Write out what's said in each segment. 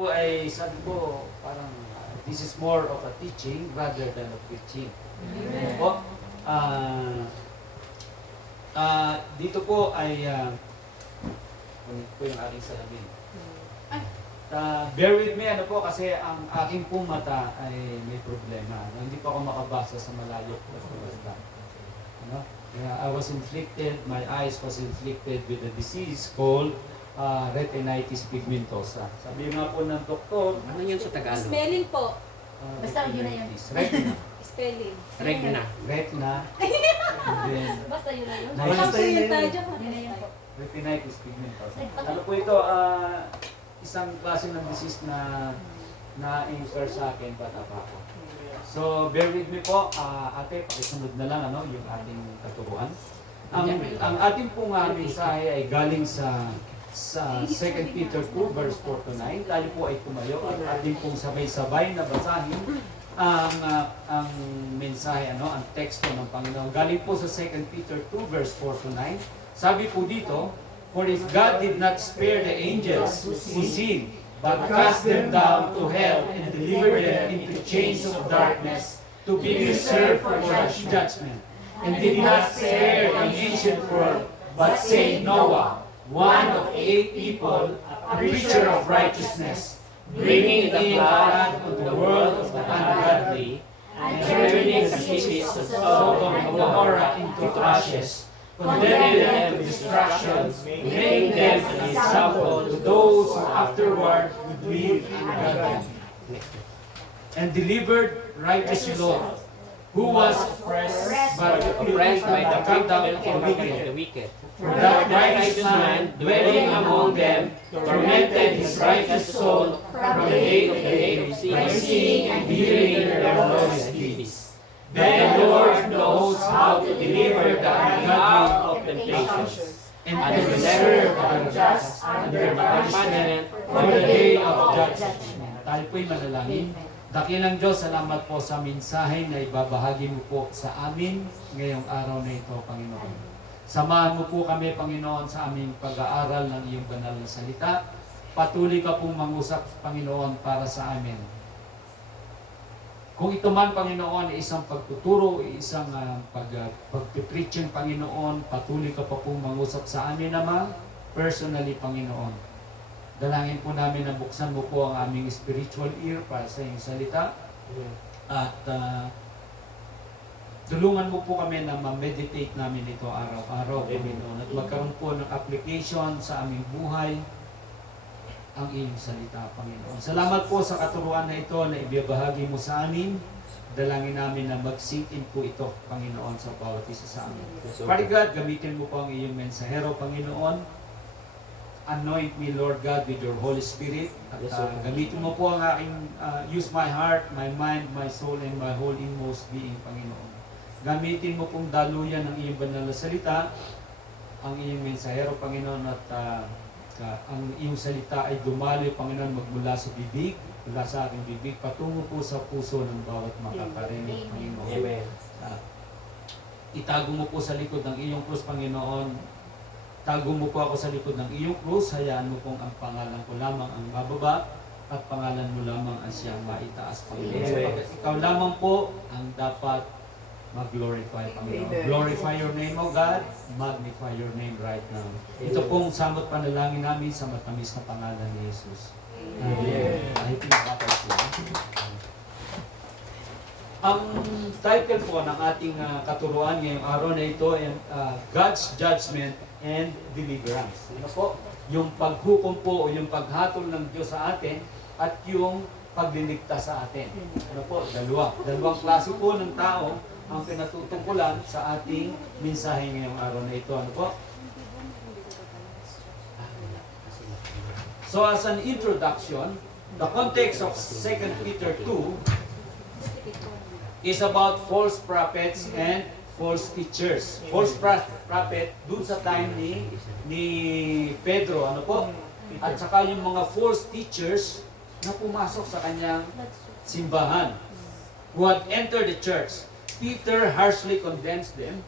Po ay sabi ko parang this is more of a teaching rather than a preaching. Amen. Po, dito po ay kunin ko yung aking salamin. Bear with me po kasi ang aking pong mata ay may problema. Hindi pa ako makabasa sa malayo po. Ano? I was inflicted, my eyes was inflicted with a disease called retinitis pigmentosa. Sabi nga po ng doktor, Ano yun sa Tagalog? Spelling po. Basta yun na yun. Retina. Spelling. Regna. Retina. And then, Basta yun na yun. Nice. Walang Basta yun na kuryenta yun. dyan. Yun na yun po. retinitis pigmentosa. Ano po ito? Isang klase ng disease na na-incur sa akin bata pa ako. So, bear with me po. Ate, pakisunod na lang yung ating katuruan. Ang ating pong mensahe ay galing sa 2 Peter 2 verse 4 to 9. Tayo po ay tumayo at ating pong sabay-sabay na basahin ang mensahe, ang teksto ng Panginoon. Galing po sa 2 Peter 2 verse 4 to 9. Sabi po dito, "For if God did not spare the angels who sinned, but cast them down to hell and delivered them into chains of darkness to be reserved for judgment, and did not spare the ancient world, but saved Noah, one of 8 people, a preacher of righteousness, bringing in the flood of the world of the ungodly, and turning the cities of Sodom and Gomorrah into ashes, condemning them to destruction, making them an example to those who afterward would live ungodly, and delivered righteous Lot, who was oppressed by the conduct of the wicked. For that righteous man, dwelling among them, tormented his righteous soul from the day of by seeing and hearing their lawless deeds. Then the Lord knows how to deliver the ungodly out of temptations, and to preserve the unjust under punishment for the day of judgment. Tayo po'y manalangin. Dakilang Diyos, salamat po sa mensahe na ibabahagi mo po sa amin ngayong araw na ito, Panginoon. Samahan mo po kami, Panginoon, sa aming pag-aaral ng iyong banal na salita. Patuloy ka pong mangusap, Panginoon, para sa amin. Kung ito man, Panginoon, isang pagtuturo, isang pag-preaching, Panginoon, patuloy ka pa pong mangusap sa amin naman, personally, Panginoon. Dalangin po namin na buksan mo po ang aming spiritual ear para sa iyong salita. At tulungan mo po kami na ma-meditate namin ito araw-araw, Panginoon. At magkaroon po ng application sa aming buhay ang iyong salita, Panginoon. Salamat po sa katuruan na ito na ibabahagi mo sa amin. Dalangin namin na mag-sink in po ito, Panginoon, sa bawat isa sa amin. Father God, gamitin mo po ang iyong mensahero, Panginoon. Anoint me, Lord God, with your Holy Spirit. At gamitin mo po ang aking, use my heart, my mind, my soul, and my whole inmost being, Panginoon. Gamitin mo pong daluyan ng iyong banal na salita, ang iyong mensahero, Panginoon, at ang iyong salita ay dumaloy, Panginoon, magmula sa bibig, mula sa aking bibig, patungo po sa puso ng bawat makakarinig, Panginoon. Amen. Itago mo po sa likod ng iyong krus, Panginoon. Tago mo po ako sa likod ng iyong krus, hayaan mo pong ang pangalan ko lamang ang mababa at pangalan mo lamang ang siyang maitaas, Panginoon. Sapagkat ikaw lamang po ang dapat mag-glorify, Panginoon. Glorify your name, O God. Magnify your name right now. Ito pong samot panalangin namin sa matamis na pangalan ni Jesus. Amen. Ay, pinakapal po. Ang title po ng ating katuruan ngayong araw na ito ay God's Judgment and Deliverance. Ano po? Yung paghukom po o yung paghatol ng Diyos sa atin at yung pagliligtas sa atin. Ano po? Dalawang klase po ng tao ang pinatutungkulan sa ating mensahe ngayong araw na ito. Ano po? So as an introduction, the context of 2 Peter 2 is about false prophets and false teachers. False prophet dun sa time ni Pedro, ano po? At saka yung mga false teachers na pumasok sa kanyang simbahan who had entered the church. Peter harshly condemns them.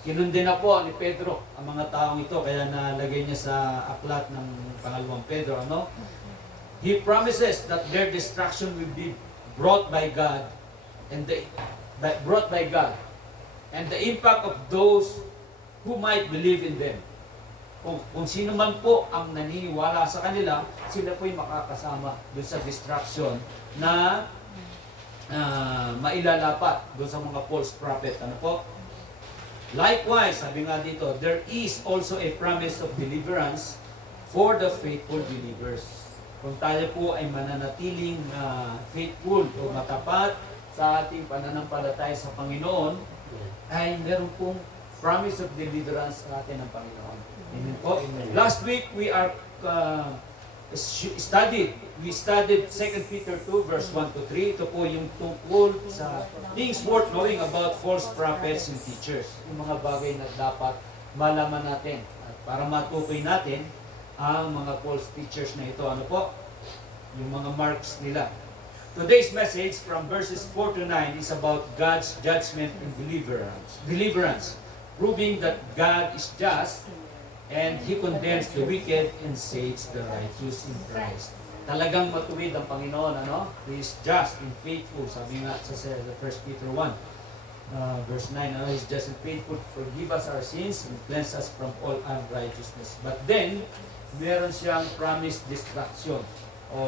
Kinundena po ni Pedro ang mga taong ito, kaya nalagay niya sa aklat ng pangalawang Pedro, ano? He promises that their destruction will be brought by God and brought by God and the impact of those who might believe in them. Kung sino man po ang naniniwala sa kanila, sila po'y makakasama doon sa destruction na mailalapat doon sa mga false prophet. Ano po? Likewise, sabi nga dito, there is also a promise of deliverance for the faithful believers. Kung tayo po ay mananatiling faithful o matapat sa ating pananampalataya sa Panginoon, ay meron pong promise of deliverance sa atin ng Panginoon. Amen po. Last week, we studied 2 Peter 2 verse 1 to 3. Ito po yung tungkol sa things worth knowing about false prophets and teachers. Yung mga bagay na dapat malaman natin at para matukoy natin ang mga false teachers na ito. Ano po? Yung mga marks nila. Today's message from verses 4 to 9 is about God's judgment and deliverance, proving that God is just and He condemns the wicked and saves the righteous in Christ. Talagang matuwid ang Panginoon, ano? He is just and faithful. Sabi nga sa 1 Peter 1, verse 9, He is just and faithful to forgive us our sins and cleanse us from all unrighteousness. But then, meron siyang promised destruction o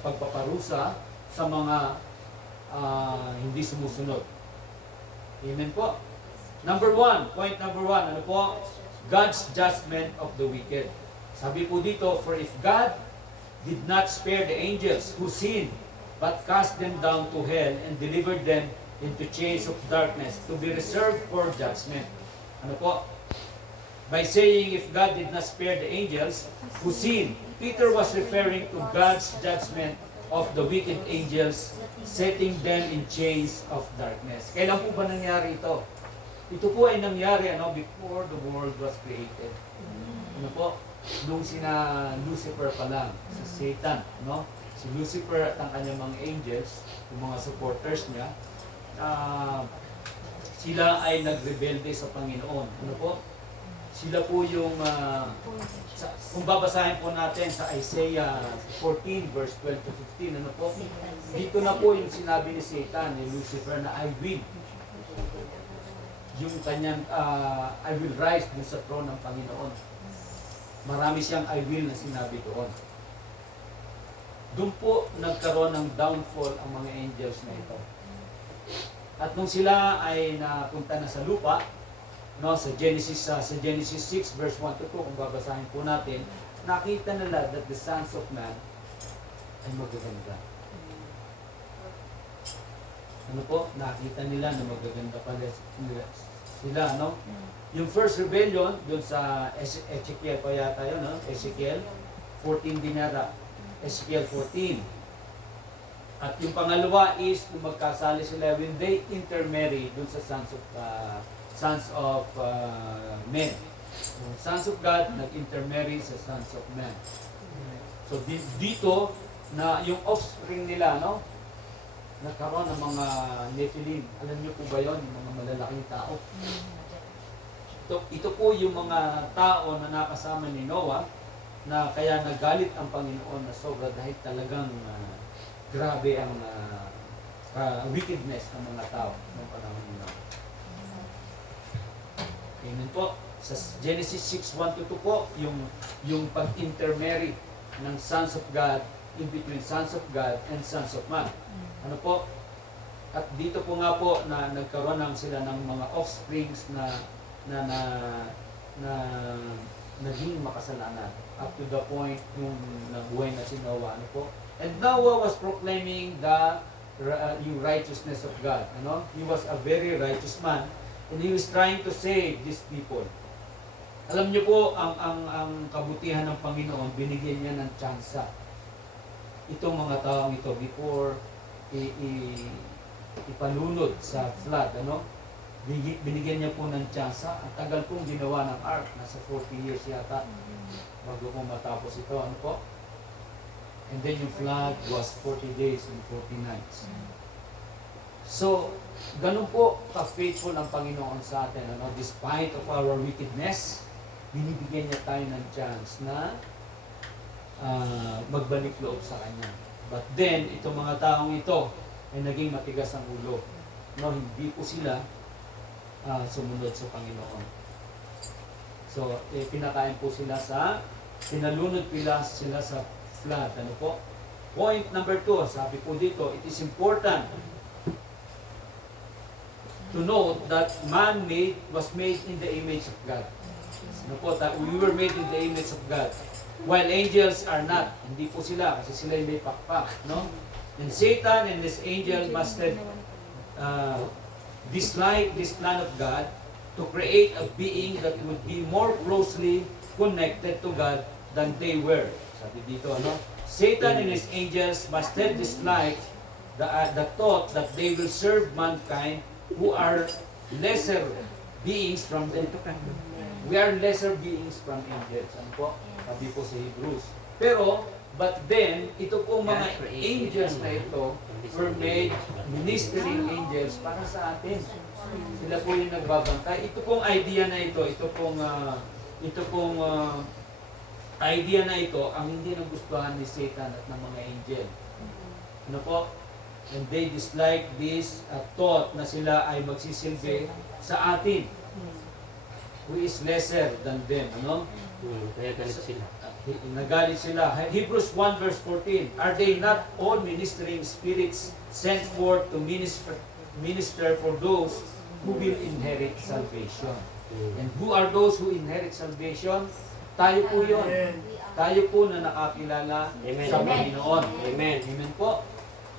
pagpaparusa sa mga hindi sumusunod. Amen po. Point number one, ano po? God's judgment of the wicked. Sabi po dito, for if God did not spare the angels who sinned, but cast them down to hell and delivered them into chains of darkness to be reserved for judgment. Ano po? By saying, if God did not spare the angels who sinned, Peter was referring to God's judgment of the wicked angels, setting them in chains of darkness. Kailan po ba nangyari ito? Ito po ay nangyari before the world was created. Ano po? Nung sina Lucifer pa lang, si Satan, no? Si Lucifer at ang kanyang mga angels, yung mga supporters niya, sila ay nagrebelde sa Panginoon. Ano po? Sila po yung, kung babasahin po natin sa Isaiah 14 verse 12 to 15, ano po? Dito na po yung sinabi ni Satan, ni Lucifer, na I will. Yung kanyang, I will rise dun sa throne ng Panginoon. Marami siyang I will na sinabi doon. Doon po nagkaroon ng downfall ang mga angels na ito. At nung sila ay napunta na sa lupa, no, sa Genesis 6 verse 1 to 2, kung babasahin po natin, nakita nila that the sons of man ay magaganda. Ano po? Nakita nila na magaganda pala sila, no? Yung first rebellion, dun sa Ezekiel pa yata yun, no? Ezekiel 14 din yata. Ezekiel 14. At yung pangalawa is, kung magkasali sila, when they intermarry dun sa sons of men. Yung sons of God nag-intermarry sa sons of men. So dito na yung offspring nila, no? Nagkaroon ng mga Nephilim. Alam niyo po ba yon, yung mga malalaking tao? Ito po yung mga tao na nakasama ni Noah na kaya nagalit ang Panginoon na sobra dahil talagang grabe ang wickedness ng mga tao ng panahon ni Noah. Amen po. Sa Genesis 6:1-2 po, yung pag-intermarry ng sons of God in between sons of God and sons of man. Ano po? At dito po nga po na nagkaroon ng sila ng mga offsprings na naging makasalanan up to the point yung nabuhay na si Noah. Ano po? And Noah was proclaiming yung righteousness of God. Ano? He was a very righteous man. And he was trying to save these people. Alam niyo po, ang kabutihan ng Panginoon, binigyan niya ng tsansa. Itong mga taong ito, before ipalunod sa flood, ano? Binigyan niya po ng tsansa. Ang tagal pong ginawa ng ark, nasa 40 years yata, bago po matapos ito. Ano po? And then yung flood was 40 days and 40 nights. So, ganun po ka-faithful ang Panginoon sa atin. Ano? Despite of our wickedness, binibigyan niya tayo ng chance na magbalik loob sa kanya. But then, itong mga taong ito ay naging matigas ang ulo. No, hindi po sila sumunod sa Panginoon. So, pinakain po sila pinalunod sila sa flood. Ano po? Point number 2, sabi po dito, it is important to note that was made in the image of God. Ano po, we were made in the image of God. While angels are not. Hindi po sila, kasi sila may pakpak. No? And Satan and his angel must have disliked this plan of God to create a being that would be more closely connected to God than they were. Sabi dito, ano? Satan and his angels must have disliked the thought that they will serve mankind who are lesser beings from them. We are lesser beings from angels. Ano po? Sabi po sa Hebrews. Pero, but then, ito po mga angels na ito were made ministering angels para sa atin. Sila po yung nagbabantay. Ito pong idea na ito, idea na ito ang hindi nagustuhan ni Satan at ng mga angel. Ano po? And they dislike this thought na sila ay magsisilbi sa atin, who is lesser than them. Ano? Kaya galit sila. Nagalit sila. Hebrews 1 verse 14. Are they not all ministering spirits sent forth to minister for those who will inherit salvation? And who are those who inherit salvation? Tayo po yun. Tayo po na nakakilala sa Panginoon. Amen. Amen po.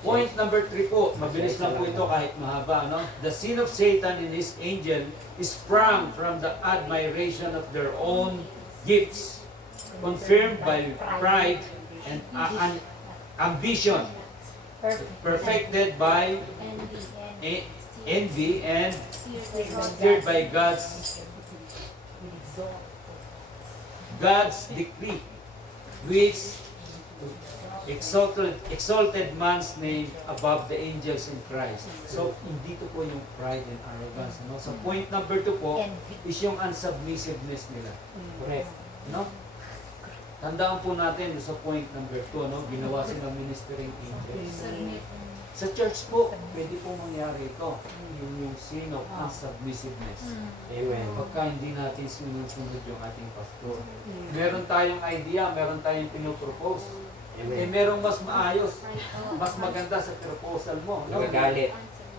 Point number 3 po. Mabilis lang po ito kahit mahaba. No? The sin of Satan and his angel is sprung from the admiration of their own gifts, confirmed by pride and ambition, perfected by envy and steered by God's decree, which exalted man's name above the angels in Christ. So, hindi to po yung pride and arrogance. No? So, point number 2 po is yung unsubmissiveness nila. Correct. No? Tandaan po natin sa point number 2, no? Ginawa silang ministering angels. Sa church po, pwede po mangyari ito. Yung sin of unsubmissiveness. Amen. Pagka hindi natin sinusunod yung ating pastor. Meron tayong idea, meron tayong pinopropose. Merong mas maayos, mas maganda sa proposal mo. No? Nagagalit.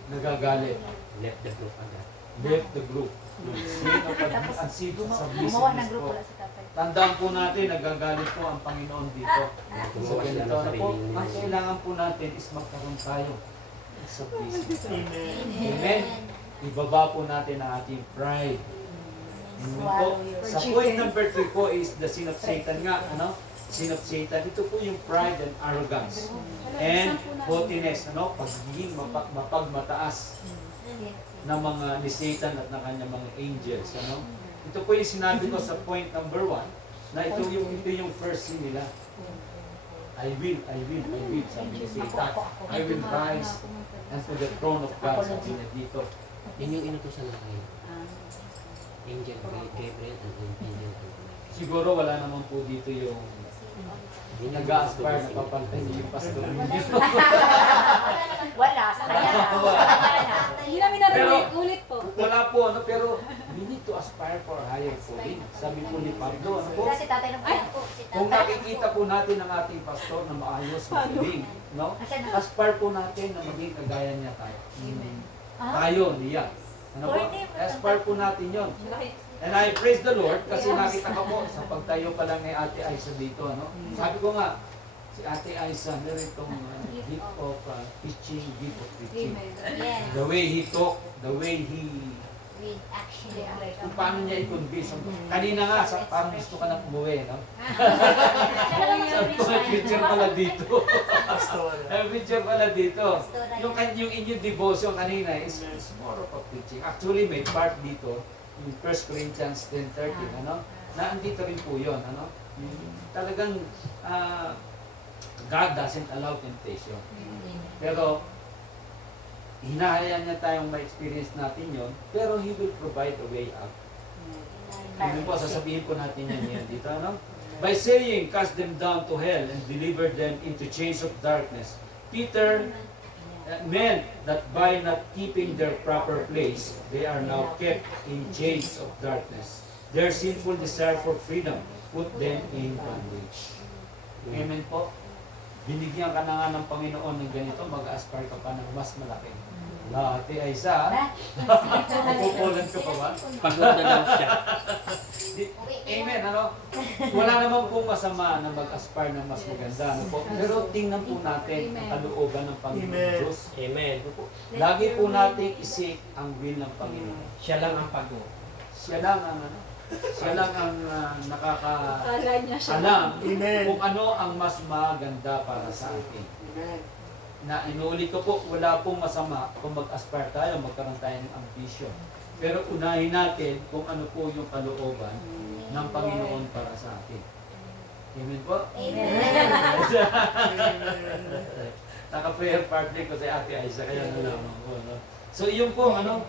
Nagagalit. Left the group agad. Left the group. Sino Gumawa ng submissiveness grupo po. lang sa tatay. Tandaan po natin, nagagalit po ang Panginoon dito. So, Gumawa sila ganito ng na po, sarili ang nila. kailangan po natin is magkaroon tayo sa business. Amen. Ibaba po natin ang ating pride. Amen po. Sa point number 3 po is the sin of Satan nga. Ano? Sin of Satan. Ito po yung pride and arrogance. And haughtiness. Ano? Pagiging mapagmataas ng mga ni Satan at ng kanyang mga angels. Ano? Ito po yung sinabi ko sa point number 1 na ito yung first sin nila. I will, sabi ni Satan. I will rise unto the throne of God, sabi niya dito. Yun yung inutusan na kayo. Angel Gabriel and Angel Gabriel. Siguro wala naman po dito yung nag-aspire na papantay niyo yung pastor niyo. Wala, sa kanya na. Hindi namin narinig, ulit po. Wala po, pero we need to aspire for higher calling. Sabi po ni Pablo, ano po? Kasi tatay ng po. Kung nakikita po natin ang ating pastor na maayos na galing, no? Aspire po natin na maging kagaya niya tayo. Tayo, niya. Ano po? Aspire po natin yon. And I praise the Lord kasi nakita ko po sa pagtayo pa lang ni Ate Aiza dito. Ano? Sabi ko nga, si Ate Aiza, meron itong gift of teaching, gift of preaching. Yes. The way he talk, the way he With action. kung paano niya i-convince. Kanina nga, parang gusto ka na umuwi, no? Sabi ko, may picture pala dito. May picture pala dito. Yung inyong devotion kanina is more of a preaching. Actually, may part dito, yung 1 Corinthians 10:13, ano? Na andito rin po yun, ano? Talagang, God doesn't allow temptation. Pero, hinahayaan niya tayong ma-experience natin yon, pero He will provide a way out. Yun po, sasabihin po natin yan dito, ano? by saying, cast them down to hell and deliver them into chains of darkness. Peter meant that by not keeping their proper place, they are now kept in chains of darkness. Their sinful desire for freedom put them in bondage. Amen po. Binigyan ka na nga ng Panginoon ng ganito, mag-aspire ka pa ng mas malaki. Ate Aiza, pupulan ka pa ba? Pagod na daw siya. Amen, ano? Wala naman pong masama na mag-aspire ng mas maganda. Ano po? Pero tingnan po natin ang kalooban ng Panginoon Diyos. Amen. Ano po? Lagi po natin isik ang will ng Panginoon. Siya lang ang pagod. Siya lang ang Akala niya siya. nakakaalam Amen. kung ano ang mas maganda para sa atin. Amen. Na inuulit ko po, wala pong masama kung mag-aspire tayo, magkaroon tayo ng ambition. Pero unahin natin kung ano po yung kalooban ng Panginoon para sa atin. Amen po? Amen. Naka-prayer partner ko si Ate Aiza, kaya nalaman ko. No? So, yun po, ano?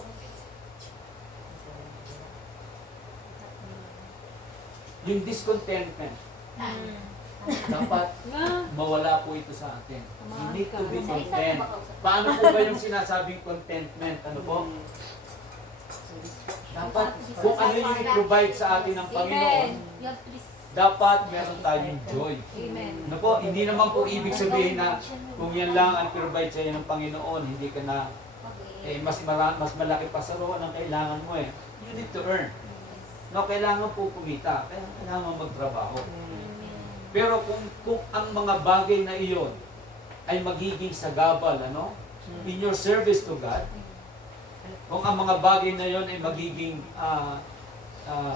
Yung discontentment, dapat mawala po ito sa atin. We need to be content. Paano po ba yung sinasabing contentment? Ano po? Dapat, kung ano yung i-provide sa atin ng Panginoon, dapat meron tayong joy. Amen. Ano po? Hindi naman po ibig sabihin na kung yan lang ang provide sa iyo ng Panginoon, hindi ka na mas malaki pa sa roon ang kailangan mo eh. You need to earn. No, kailangan po kumita, kailangan magtrabaho. Pero kung ang mga bagay na iyon ay magiging sagabal, ano? In your service to God, kung ang mga bagay na iyon ay magiging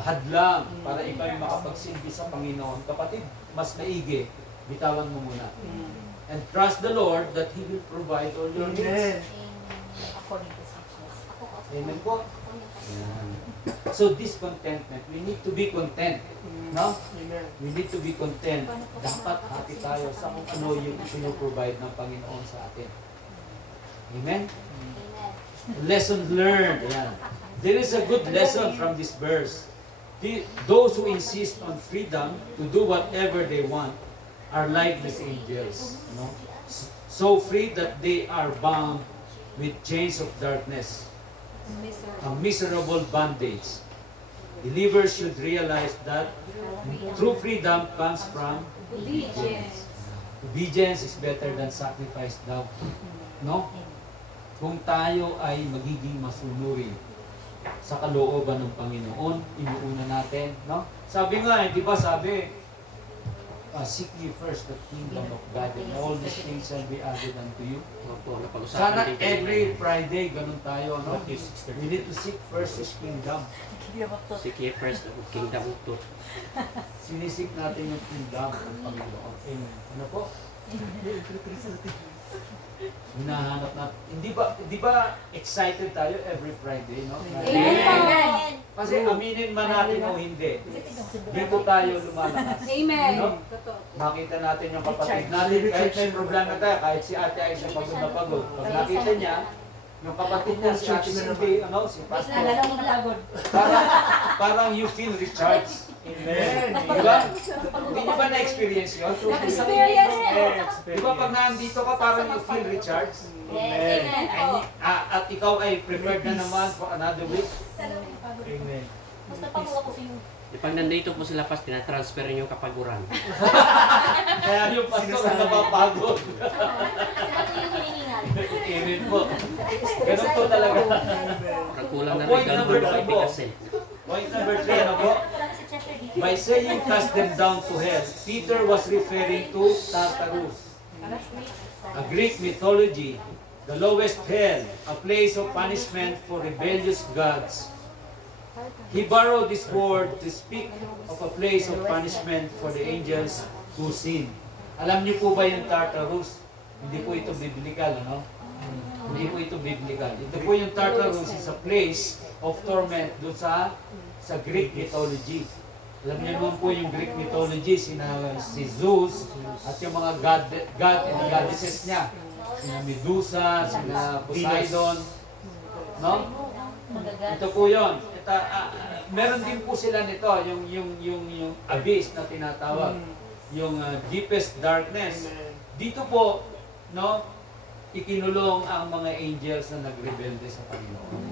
hadlang para ikaw ay makapagsilbi sa Panginoon, kapatid, mas maigi, bitawan mo muna. And trust the Lord that He will provide all your needs. Amen. Amen po. Yan. So discontentment, we need to be content. No? Amen. We need to be content. Dapat happy tayo sa kung ano yung pinoprovide ng Panginoon sa atin. Amen? Lesson learned. Yan. There is a good lesson from this verse. Those who insist on freedom to do whatever they want are like these angels. No? So free that they are bound with chains of darkness. A miserable bondage. Believers should realize that true freedom comes from Obedience. obedience is better than sacrifice daw. No? Kung tayo ay magiging masunurin sa kalooban ng Panginoon, inuuna natin, no? Sabi nga, di ba sabi, seek ye first the kingdom of God and all these things shall be added unto you. Opo, napag-usapan Sana din kanina. every Friday, ganun tayo, no? We need to seek first His kingdom. Seek ye first the kingdom of God. Sinisik natin yung kingdom ng Panginoon. Amen. Ano po? Hinahanap natin. Hindi ba excited tayo every Friday, no? Amen. Kasi aminin man natin o hindi, dito tayo lumalakas. Amen. No? Totoo. Makita natin yung kapatid natin, kahit may problema tayo, kahit si ate ay sa pagod na pagod. Pag nakita niya, yung kapatid niya, si ate Cindy, si pastor, parang you feel recharged. Amen. Di ba? Hindi niyo ba na-experience yun? Na-experience Di ba pag nandito ka, parang you feel recharged? Amen. At ikaw ay prepared na naman for another week? Amen. Pag nandito po sila pas, tinatransfer yung kapaguran. Kaya yung pastor na napapagod. Amen po. Ganun po talaga. Parang kulang na Point regalo number ng two po. kaibigan. Point number 3, ano po? By saying cast them down to hell, Peter was referring to Tartarus, a Greek mythology, the lowest hell, a place of punishment for rebellious gods. He borrowed this word to speak of a place of punishment for the angels who sin. Alam niyo po ba yung Tartarus? Hindi po ito biblical, ano? Hindi po ito biblical. Ito po yung Tartarus is a place of torment doon sa Greek mythology. Alam niyo naman po yung Greek mythology, si Zeus at yung mga god and goddesses niya. Sina Medusa, sina Poseidon. No? Ito po yun. meron din po sila nito, yung abyss na tinatawag, yung deepest darkness. Amen. Dito po, no, ikinulong ang mga angels na nagrebelde sa Panginoon.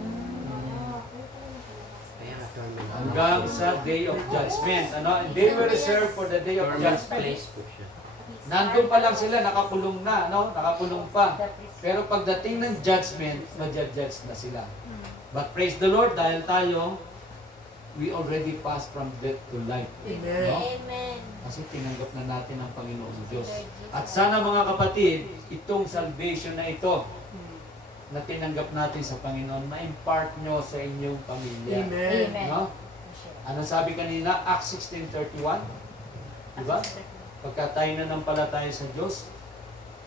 Kaya nga torment. Hanggang sa day of judgment. Ano? And they were reserved for the day of Torment judgment. place po siya. Nandun pa lang sila, nakakulong na, no? Nakakulong pa. Pero pagdating ng judgment, ma-judge na sila. But praise the Lord, dahil tayo, we already passed from death to life. Amen. No? Amen. Kasi tinanggap na natin ang Panginoong Diyos. At sana mga kapatid, itong salvation na ito, na tinanggap natin sa Panginoon, ma-impart nyo sa inyong pamilya. Amen. Amen. No? Ano sabi kanina? Acts 16:31. Diba? Pagka tayo nanampalataya sa Diyos,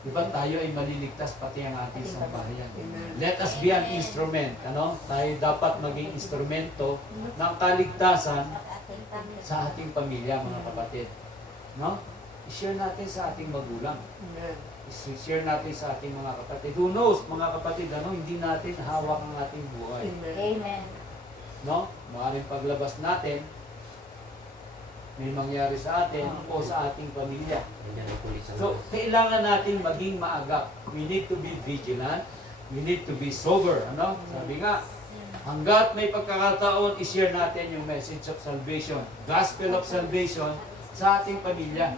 diba tayo ay maliligtas pati ang ating sambahayan. Amen. Let us be an instrument. Ano? Tayo dapat maging instrumento ng kaligtasan sa ating pamilya, mga kapatid. No? I-share natin sa ating magulang. Amen. I-share natin sa ating mga kapatid. Who knows, mga kapatid, ano, hindi natin hawak ang ating buhay. Amen. Amen. No? Maaaring paglabas natin, may mangyari sa atin o sa ating pamilya. Nandiyan ang pulis sa So, kailangan natin maging maagap. We need to be vigilant. We need to be sober. Ano? Sabi nga, hanggat may pagkakataon, i-share natin yung message of salvation, gospel of salvation sa ating pamilya.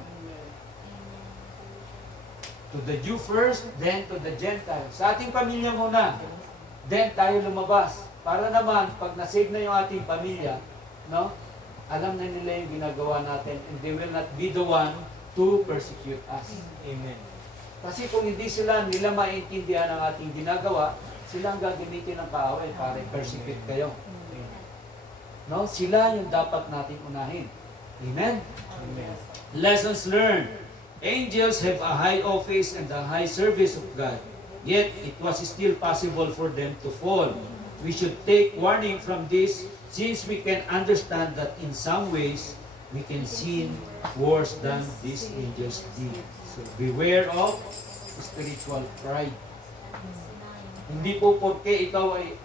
To the Jew first, then to the Gentile. Sa ating pamilya muna, then tayo lumabas. Para naman, pag nasave na yung ating pamilya, no? Alam na nila yung ginagawa natin and they will not be the one to persecute us. Amen. Kasi kung hindi nila maintindihan ang ating ginagawa, sila ang gagamitin ng kaaway para persecute kayo. No? Sila yung dapat natin unahin. Amen? Amen. Lessons learned. Angels have a high office and a high service of God. Yet, it was still possible for them to fall. We should take warning from this since we can understand that in some ways, we can sin worse than these angels did. So, beware of spiritual pride. Hindi po porke ikaw ay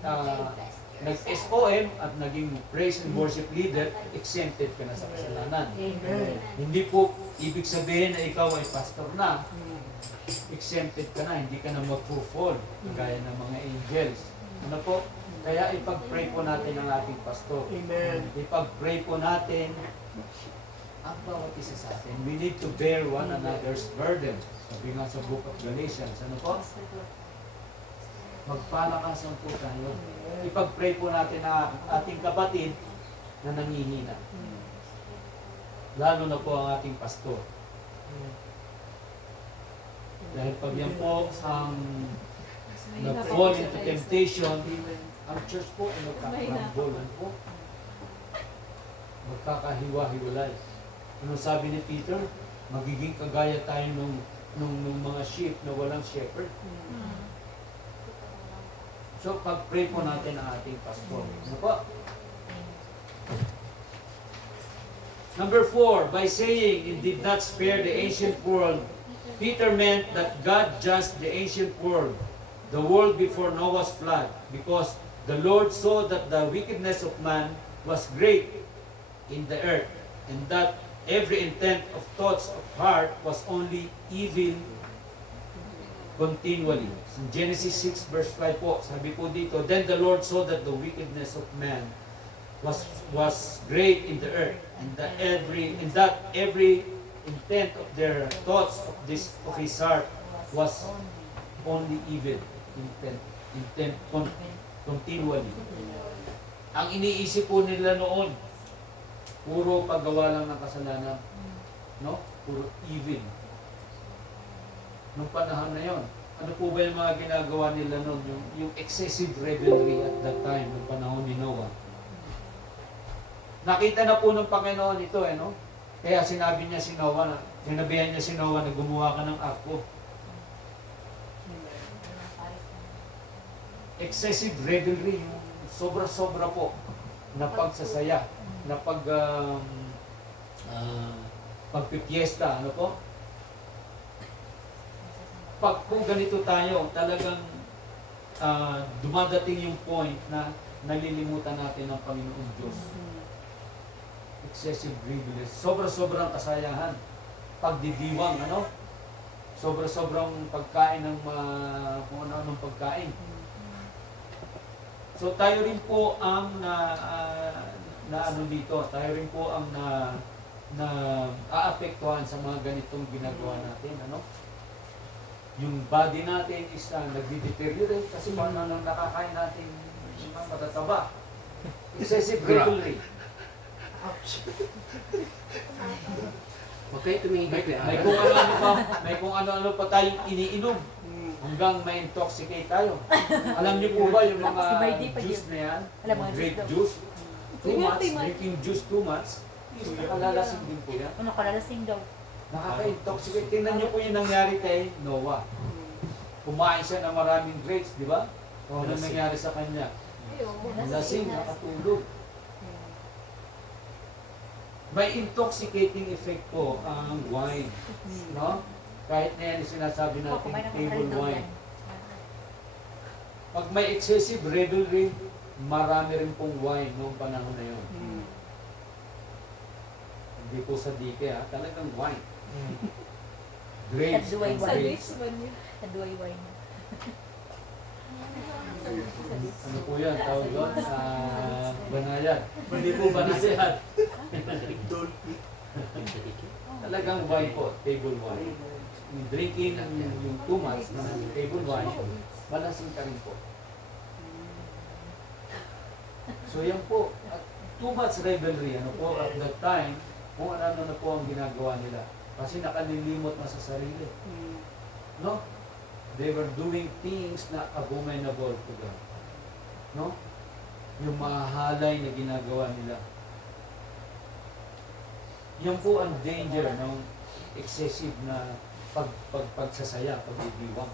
nag-SOM at naging praise and worship leader, exempted ka na sa kasalanan. Amen. Hindi po ibig sabihin na ikaw ay pastor na, exempted ka na, hindi ka na mag-fall, gaya ng mga angels. Ano po? Kaya ipag-pray po natin ang ating pastor. Amen. Ipag-pray po natin ang bawat isa sa atin. We need to bear one another's burden. Sabi nga sa book of Galatians, ano po? Magpalakasan po tayo. Ipag-pray po natin ang ating kapatid na nangihina. Lalo na po ang ating pastor. Dahil pag yan po ang nag-fall into temptation, ang church po ay magkakarambulan po. Magkakahiwa-hiwalay. Ano sabi ni Peter? Magiging kagaya tayo nung mga sheep na walang shepherd. So, pag-pray po natin ang ating pastor. Ano po? Number 4, by saying, "It did not spare the ancient world," Peter meant that God judged the ancient world, the world before Noah's flood, because the Lord saw that the wickedness of man was great in the earth, and that every intent of thoughts of heart was only evil continually. In Genesis 6 verse 5 po, sabi po dito, "Then the Lord saw that the wickedness of man was great in the earth, and that every intent of their thoughts of his heart was only evil intent continually." Ang iniisip po nila noon, puro paggawa lang ng kasalanan, no? Puro evil. Nung panahon na yon, ano po ba yung mga ginagawa nila noon? Yung excessive revelry at that time, nung panahon ni Noah. Nakita na po ng Panginoon ito, no? Kaya sinabihan niya si Noah na gumawa ka ng arko. Excessive revelry, sobra-sobra po na pagsasaya, na pagpipiesta, ano po? Pag po ganito tayo, talagang dumadating yung point na nalilimutan natin ang Panginoong Diyos. excessive greediness, sobra-sobrang kasayahan, pagdidiwang, ano? Sobra-sobrang pagkain ng kung ano-anong pagkain. So tayo rin po ang na ano dito, tayo rin po ang na aapektuhan sa mga ganitong ginagawa natin, ano? Yung body natin is nagde-deteriorate kasi paano nang nakakain natin mga matataba. Excessive revelry. Huwag kayo tumingin kay May kung ano-ano pa, may kung ano-ano pa tayong iniinom hanggang ma-intoxicate tayo. Alam niyo po ba yung mga Si Brady pa juice na yan? Alam mo, Grape juice daw. juice. Too much, Too much. drinking juice too much. Nakalalasing din po yan. Ano, kalalasing daw. Nakaka-intoxicate. Tingnan niyo po yung nangyari kay Noah. Kumain siya ng maraming grapes, di ba? O ano nangyari sa kanya? Lasing, nakatulog. May intoxicating effect po ang wine. No? Kahit na yan yung sinasabi natin, table wine. Pag may excessive revelry, marami rin pong wine noong panahon na yun. Hindi po sa dike ha, talagang wine. Grapes. Kaduay and wine. grapes. Kaduay wine. Ano po yan? Tawag doon? Banayan. Hindi po banayan. Talagang wine po, table wine. Yung drinking yung too much na table wine, malasing ka rin po. So yan po, at too much revelry, ano po, at that time, kung ano na po ang ginagawa nila. Kasi nakalilimot na sa sarili. No? They were doing things na abominable to God. No? Yung mahalay na ginagawa nila. Yan po ang danger ng excessive na pagsasaya, pagdidiwang.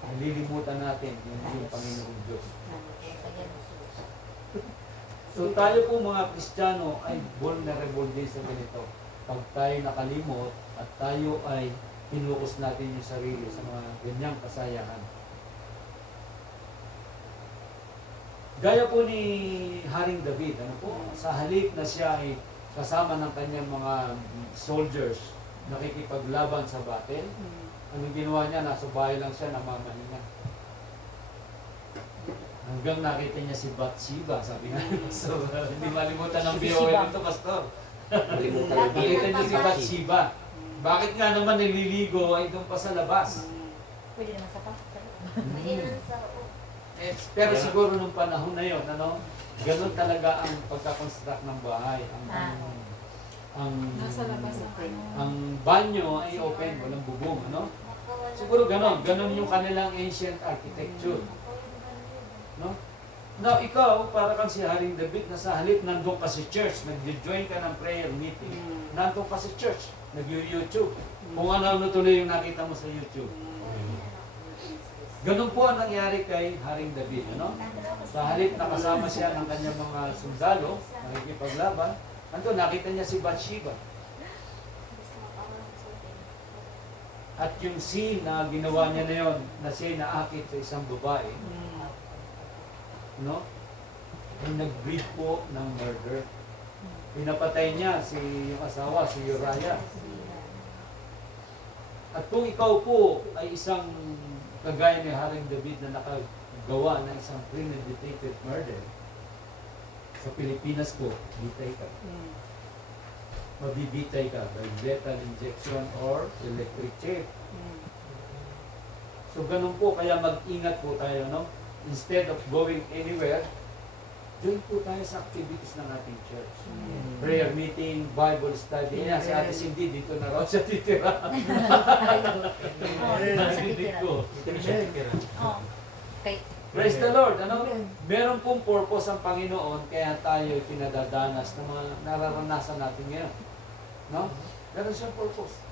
Nalilimutan natin yung Panginoong Diyos. So tayo po mga Kristiyano ay vulnerable din sa ganito. Pag tayo nakalimot at tayo ay pinukus natin yung sarili sa mga ganyang kasayahan. Gaya po ni Haring David, ano po, sa halip na siya ay kasama ng kanyang mga soldiers, nakikipaglaban sa battle, anong ginawa niya? Nasa bahay lang siya, namamahinga. Hanggang nakita niya si Bathsheba, sabi nga ni Pastor, hindi malimutan ng BOL ito, Pastor. Nakita niya si Bathsheba. Bakit nga naman nililigo ay doon pa sa labas? Pwede naman sa pasta. Pero siguro nung panahon na yon, ano, ganun talaga ang pagkakonstruct ng bahay. Nasa labas ang Ang banyo ay open, walang bubong, ano? Siguro ganun yung kanilang ancient architecture. No? Now, ikaw, para kang si Haring David, na sa halip nandun ka sa church, nag-join ka ng prayer meeting, nandun ka sa church, nag-YouTube. Kung ano tuloy yung nakita mo sa YouTube. Ganun po ang nangyari kay Haring David. Ano? Sa halip nakasama siya ng kanyang mga sundalo, nakikipaglaban, nandun nakita niya si Bathsheba. At yung scene na ginawa niya na yun, na siya naakit sa isang babae, no? Ay nag-breed po ng murder. Pinapatay niya yung asawa, si Uriah. At kung ikaw po ay isang kagaya ni Haring David na nakagawa ng isang premeditated murder, sa Pilipinas po, bitay ka. Mabibitay ka by lethal injection or electric chair. So ganun po, kaya mag-ingat po tayo, no? Instead of going anywhere, join po tayo sa activities ng ating church. Prayer meeting, Bible study. Yan, si Ate Cindy, dito na raw siya titira. Narinig ko. Oh. Kay Praise the Lord. Ano? Meron pong purpose ang Panginoon, kaya tayo pinadadanas ng mga nararanasan natin ngayon. No? Meron siyang purpose.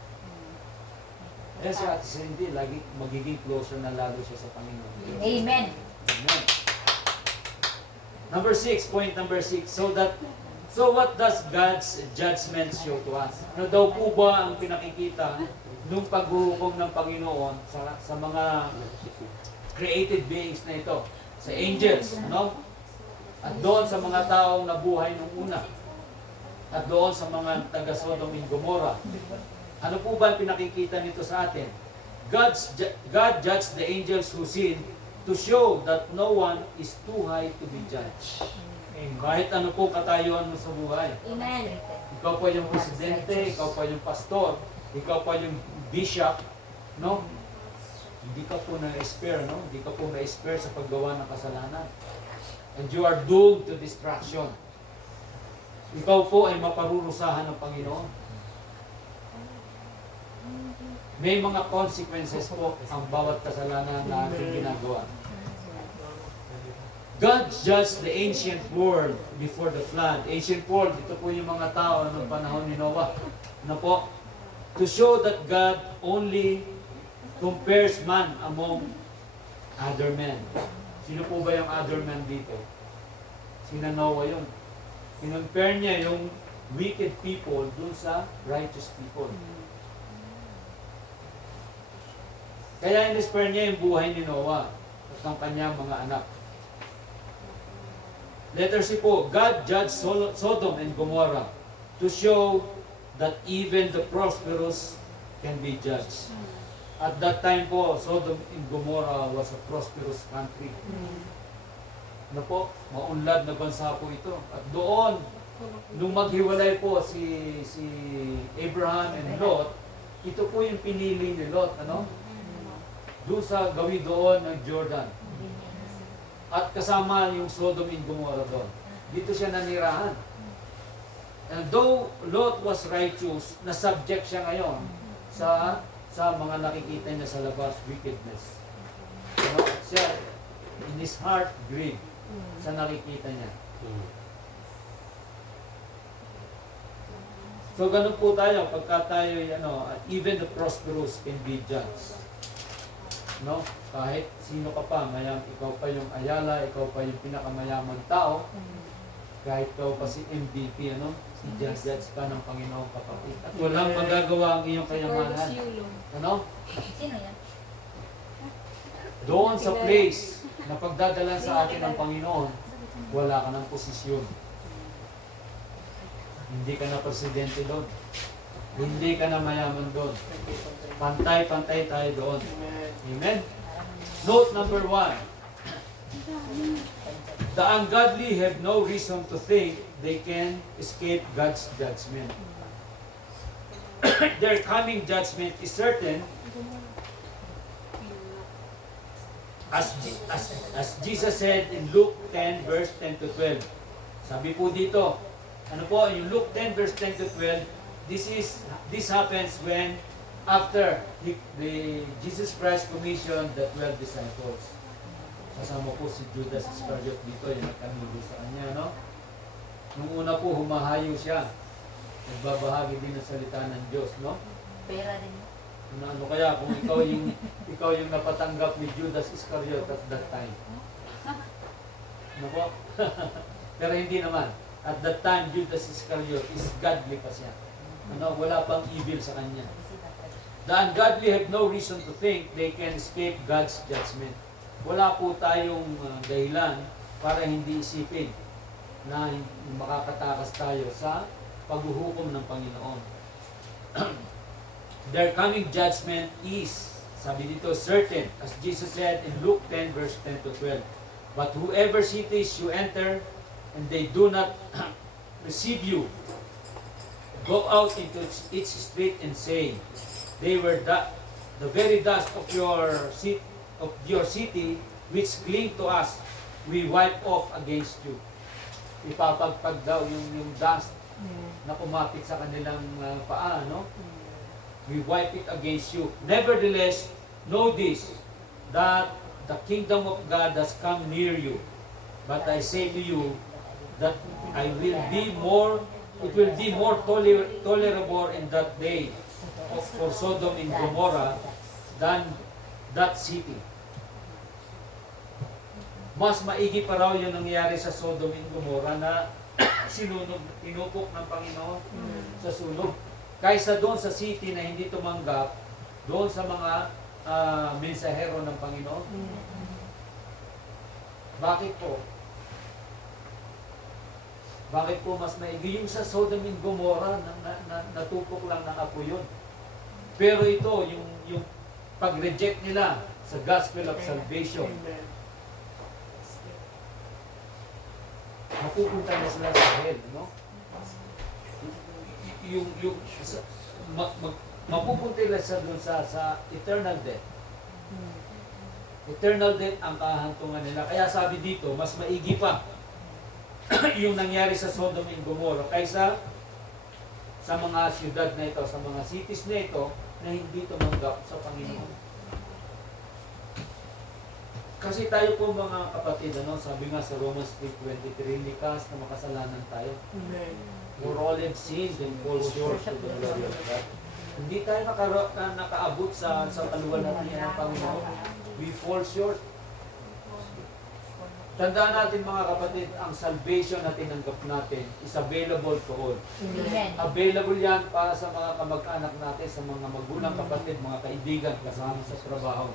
Kaya si Ate Cindy, lagi magiging closer na lalo siya sa Panginoon. Amen. Amen. Number 6, point number 6. So what does God's judgment show to us? Ano daw po ba ang pinakikita nung paghuhukom ng Panginoon sa mga created beings na ito? Sa angels, ano? At doon sa mga taong nabuhay nung una. at doon sa mga taga Sodom and Gomorrah. Ano po ba ang pinakikita nito sa atin? God judged the angels who sinned to show that no one is too high to be judged. Kahit ano po katayuan mo sa buhay. Amen. Ikaw pa yung presidente, ikaw pa yung pastor, ikaw pa yung bishop, no? Hindi ka po na-spare, no? Hindi ka po na-spare sa paggawa ng kasalanan. And you are doomed to destruction. Ikaw po ay maparurusahan ng Panginoon. May mga consequences po ang bawat kasalanan na ating ginagawa. God judged the ancient world before the flood. Ancient world, ito po yung mga tao noong panahon ni Noah. Ano po? To show that God only compares man among other men. Sino po ba yung other men dito? Sina Noah yun. Kinumpare niya yung wicked people dun sa righteous people. Kaya in-spare niya yung buhay ni Noah at ng kanyang mga anak. Letter C po, God judged Sodom and Gomorrah to show that even the prosperous can be judged. At that time po, Sodom and Gomorrah was a prosperous country. Ano po? Maunlad na bansa po ito. At doon, nung maghiwalay po si Abraham and Lot, ito po yung pinili ni Lot, ano? Doon sa gawin doon ng Jordan. At kasama yung Sodom and Gomorrah doon. Dito siya nanirahan. And though Lot was righteous, na-subject siya ngayon sa mga nakikita niya sa labas, wickedness. So, siya, in his heart, greed sa nakikita niya. So, ganun po tayo, pagka tayo, even the prosperous can be judged. No? Kahit sino ka pa, ikaw pa yung ayala, ikaw pa yung pinakamayaman tao, kahit ikaw pa si MVP, si judge ka ng Panginoong kapatid. At walang magagawa ang iyong kayamanan. Ano? Sino yan? Doon sa place na pagdadala sa atin ng Panginoon, wala ka ng posisyon. Hindi ka na presidente doon. Hindi ka na mayaman doon. Pantay-pantay tayo doon. Amen? Note number 1. The ungodly have no reason to think they can escape God's judgment. Their coming judgment is certain, as Jesus said in Luke 10 verse 10 to 12. Sabi po dito, ano po, yung Luke 10 verse 10 to 12, this happens when after Jesus Christ commissioned the 12 disciples. Kasama po si Judas Iscariot dito, yung nagkanulo sa kanya, no? Nung una po, humahayo siya. Nagbabahagi din ng salita ng Diyos, no? Pera din. Ano kaya kung ikaw yung napatanggap ni Judas Iscariot at that time? Ano po? Pero hindi naman. At that time, Judas Iscariot is godly pa siya. Wala pang evil sa kanya. The ungodly have no reason to think they can escape God's judgment. Wala po tayong dahilan para hindi isipin na makakatakas tayo sa paghuhukom ng Panginoon. Their coming judgment is, sabi dito, certain, as Jesus said in Luke 10 verse 10 to 12. But whoever cities you enter, and they do not receive you, go out into each street and say, they were the very dust of your city which cling to us, we wipe off against you. Ipapagpag daw yung dust na kumapit sa kanilang paa, no? We wipe it against you. Nevertheless, know this, that the kingdom of God has come near you. But I say to you that it will be more tolerable in that day for Sodom and Gomorrah than that city. Mas maigi pa raw yung nangyari sa Sodom and Gomorrah na tinupok ng Panginoon sa sunog. Kaysa doon sa city na hindi tumanggap, doon sa mga mensahero ng Panginoon. Bakit po? Bakit po mas maigi? Yung sa Sodom and Gomorrah, natupok lang ng apoy yun. Pero ito, yung pag-reject nila sa gospel of salvation, mapupunta na sila sa hell, no? Mapupunta na sila doon sa eternal death. Eternal death ang kahantungan nila. Kaya sabi dito, mas maigi pa yung nangyari sa Sodom and Gomorrah kaysa sa mga siyudad na ito, sa mga cities na ito na hindi tumanggap sa Panginoon. Kasi tayo po mga kapatid, sabi nga sa Romans 3:23, likas na makasalanan tayo. For all have sinned and fall short of the glory of God. Hindi tayo nakaabot sa kaluwalhatian ng Panginoon. We fall short. Tandaan natin mga kapatid, ang salvation na tinanggap natin is available to all. Amen. Available yan para sa mga kamag-anak natin, sa mga magulang kapatid, mga kaibigan, kasama sa trabaho.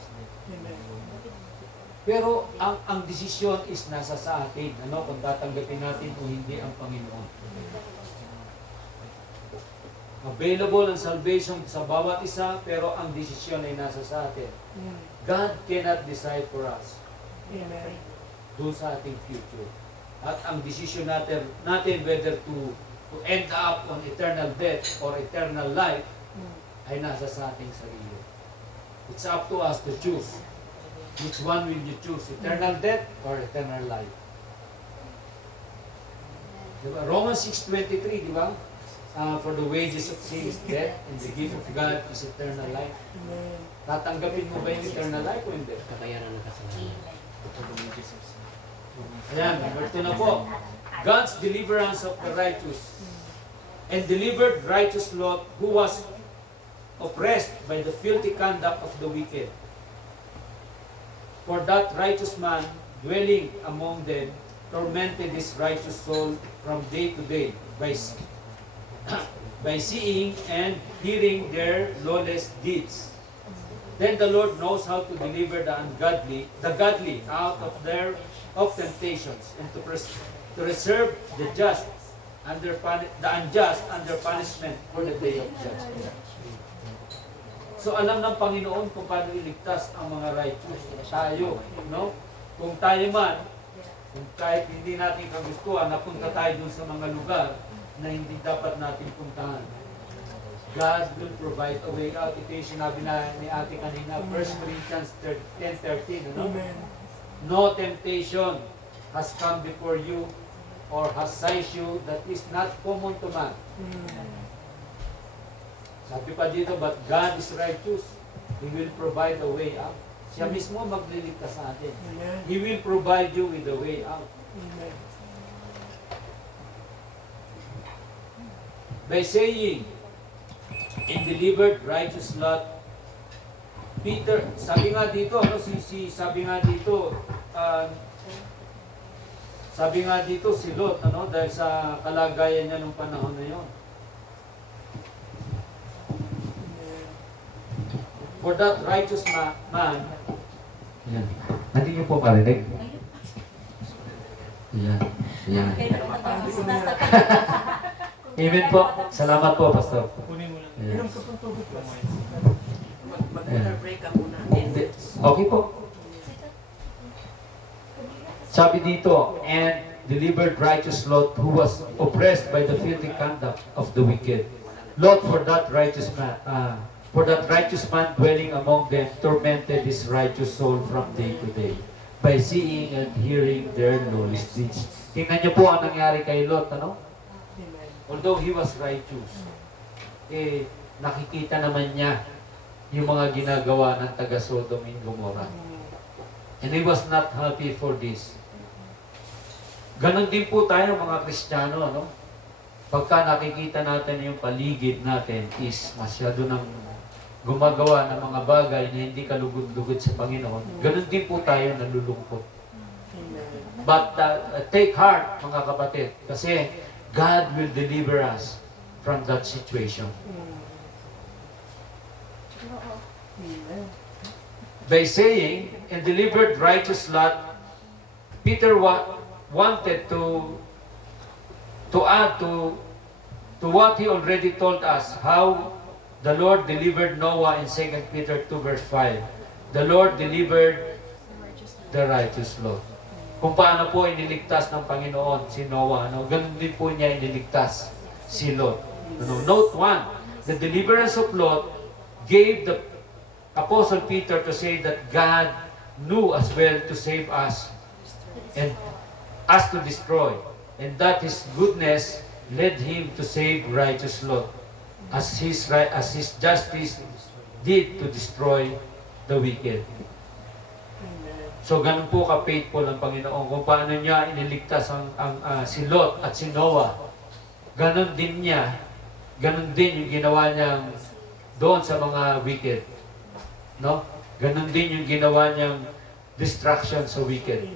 Pero ang desisyon is nasa sa atin, kung tatanggapin natin o hindi ang Panginoon. Available ang salvation sa bawat isa, pero ang desisyon ay nasa sa atin. God cannot decide for us doon sa ating future. At ang decision natin whether to end up on eternal death or eternal life ay nasa sa ating sarili. It's up to us to choose. Which one will you choose? Eternal death or eternal life? Diba? Romans 6:23, di ba? For the wages of sin is death and the gift of God is eternal life. Tatanggapin mo ba yung eternal life o hindi? Kabayaran ng kasalanan. Ayan, number 2 na po. God's deliverance of the righteous. And delivered righteous Lot, who was oppressed by the filthy conduct of the wicked. For that righteous man, dwelling among them, tormented his righteous soul from day to day by seeing and hearing their lawless deeds. Then the Lord knows how to deliver the godly out of temptations, and to reserve the unjust under punishment for the day of judgment. So alam ng Panginoon kung paano iligtas ang mga righteous. Tayo, no? Kung tayo man, kung kahit hindi natin kagustuhan, napunta tayo dun sa mga lugar na hindi dapat natin puntahan, God will provide a way out. Ito yung sinabi na ni ate kanina, 1 Corinthians 10:13. No temptation has come before you or has seized you that is not common to man. Sabi pa dito, but God is righteous. He will provide a way out. Siya mismo magliligtas sa atin. He will provide you with a way out. By saying, and delivered righteous Lot, Peter, sabi nga dito, si Lot, dahil sa kalagayan niya nung panahon na yon. For that righteous man, yan. Hindi niyo po marinig? Yan. Yan. Amen po. Salamat po, Pastor. Kunin mo lang. Yes. Inom ka pang tubig pa. Mag-break ka muna. Okay po. Sabi dito, and delivered righteous Lot, who was oppressed by the filthy conduct of the wicked. Lot, for that righteous man dwelling among them, tormented his righteous soul from day to day, by seeing and hearing their lawless deeds. Tingnan niyo po ang nangyari kay Lot, Although he was righteous, nakikita naman niya yung mga ginagawa ng taga Sodom and Gomorrah. And he was not happy for this. Ganon din po tayo mga Kristiyano, Pagka nakikita natin yung paligid natin is masyado ng gumagawa ng mga bagay na hindi kalugod-lugod sa Panginoon, ganon din po tayo nalulungkot. But take heart, mga kapatid, kasi God will deliver us from that situation. By saying, and delivered righteous Lot, Peter wanted to to add to what he already told us, how the Lord delivered Noah in 2 Peter 2 verse 5. The Lord delivered the righteous Lot. Kung paano po iniligtas ng Panginoon si Noah, ano? Ganun din po niya iniligtas si Lot. Ano? Note 1, the deliverance of Lot gave the Apostle Peter to say that God knew as well to save us and us to destroy, and that His goodness led Him to save righteous Lot, as His justice did to destroy the wicked. So ganun po ka-faithful ang Panginoon kung paano niya iniligtas si Lot at si Noah. Ganun din yung ginawa niya doon sa mga wicked. No? Ganun din yung ginawa niyang destruction sa wicked.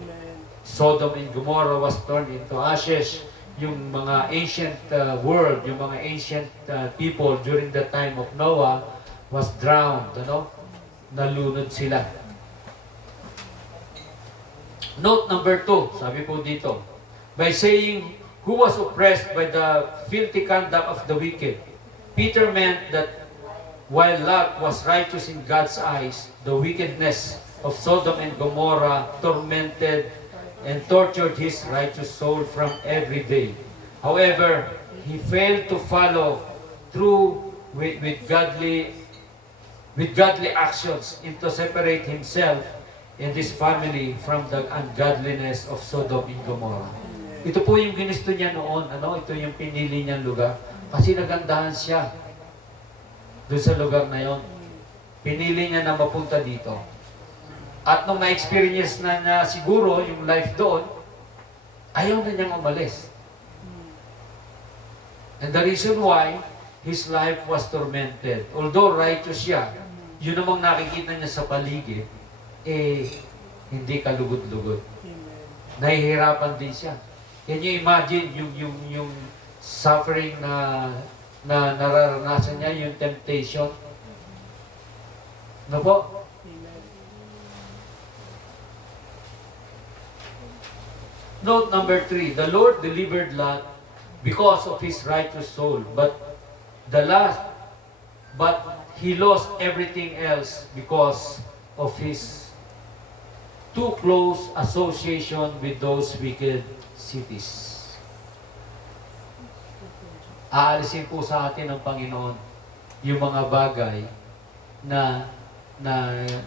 Sodom and Gomorrah was turned into ashes. Yung mga ancient world, yung mga ancient people during the time of Noah was drowned. Ano? Nalunod sila. Note number 2, sabi po dito, by saying, who was oppressed by the filthy conduct of the wicked, Peter meant that while Lot was righteous in God's eyes, the wickedness of Sodom and Gomorrah tormented and tortured his righteous soul from every day. However, he failed to follow through with godly actions and to separate himself and his family from the ungodliness of Sodom and Gomorrah. Ito po yung ginusto niya noon. Ito yung pinili niyang lugar. Kasi nagandahan siya doon sa lugar na yon. Pinili niya na mapunta dito. At nung na-experience na niya siguro yung life doon, ayaw na niyang umalis. And the reason why his life was tormented. Although righteous siya, yun namang nakikita niya sa paligid, hindi kalugod-lugod. Nahihirapan din siya. Can you imagine yung suffering na nararanasan niya, yung temptation? No po? Note number 3, the Lord delivered Lot because of his righteous soul, but he lost everything else because of his too close association with those wicked cities. Aalisin po sa atin ng Panginoon yung mga bagay na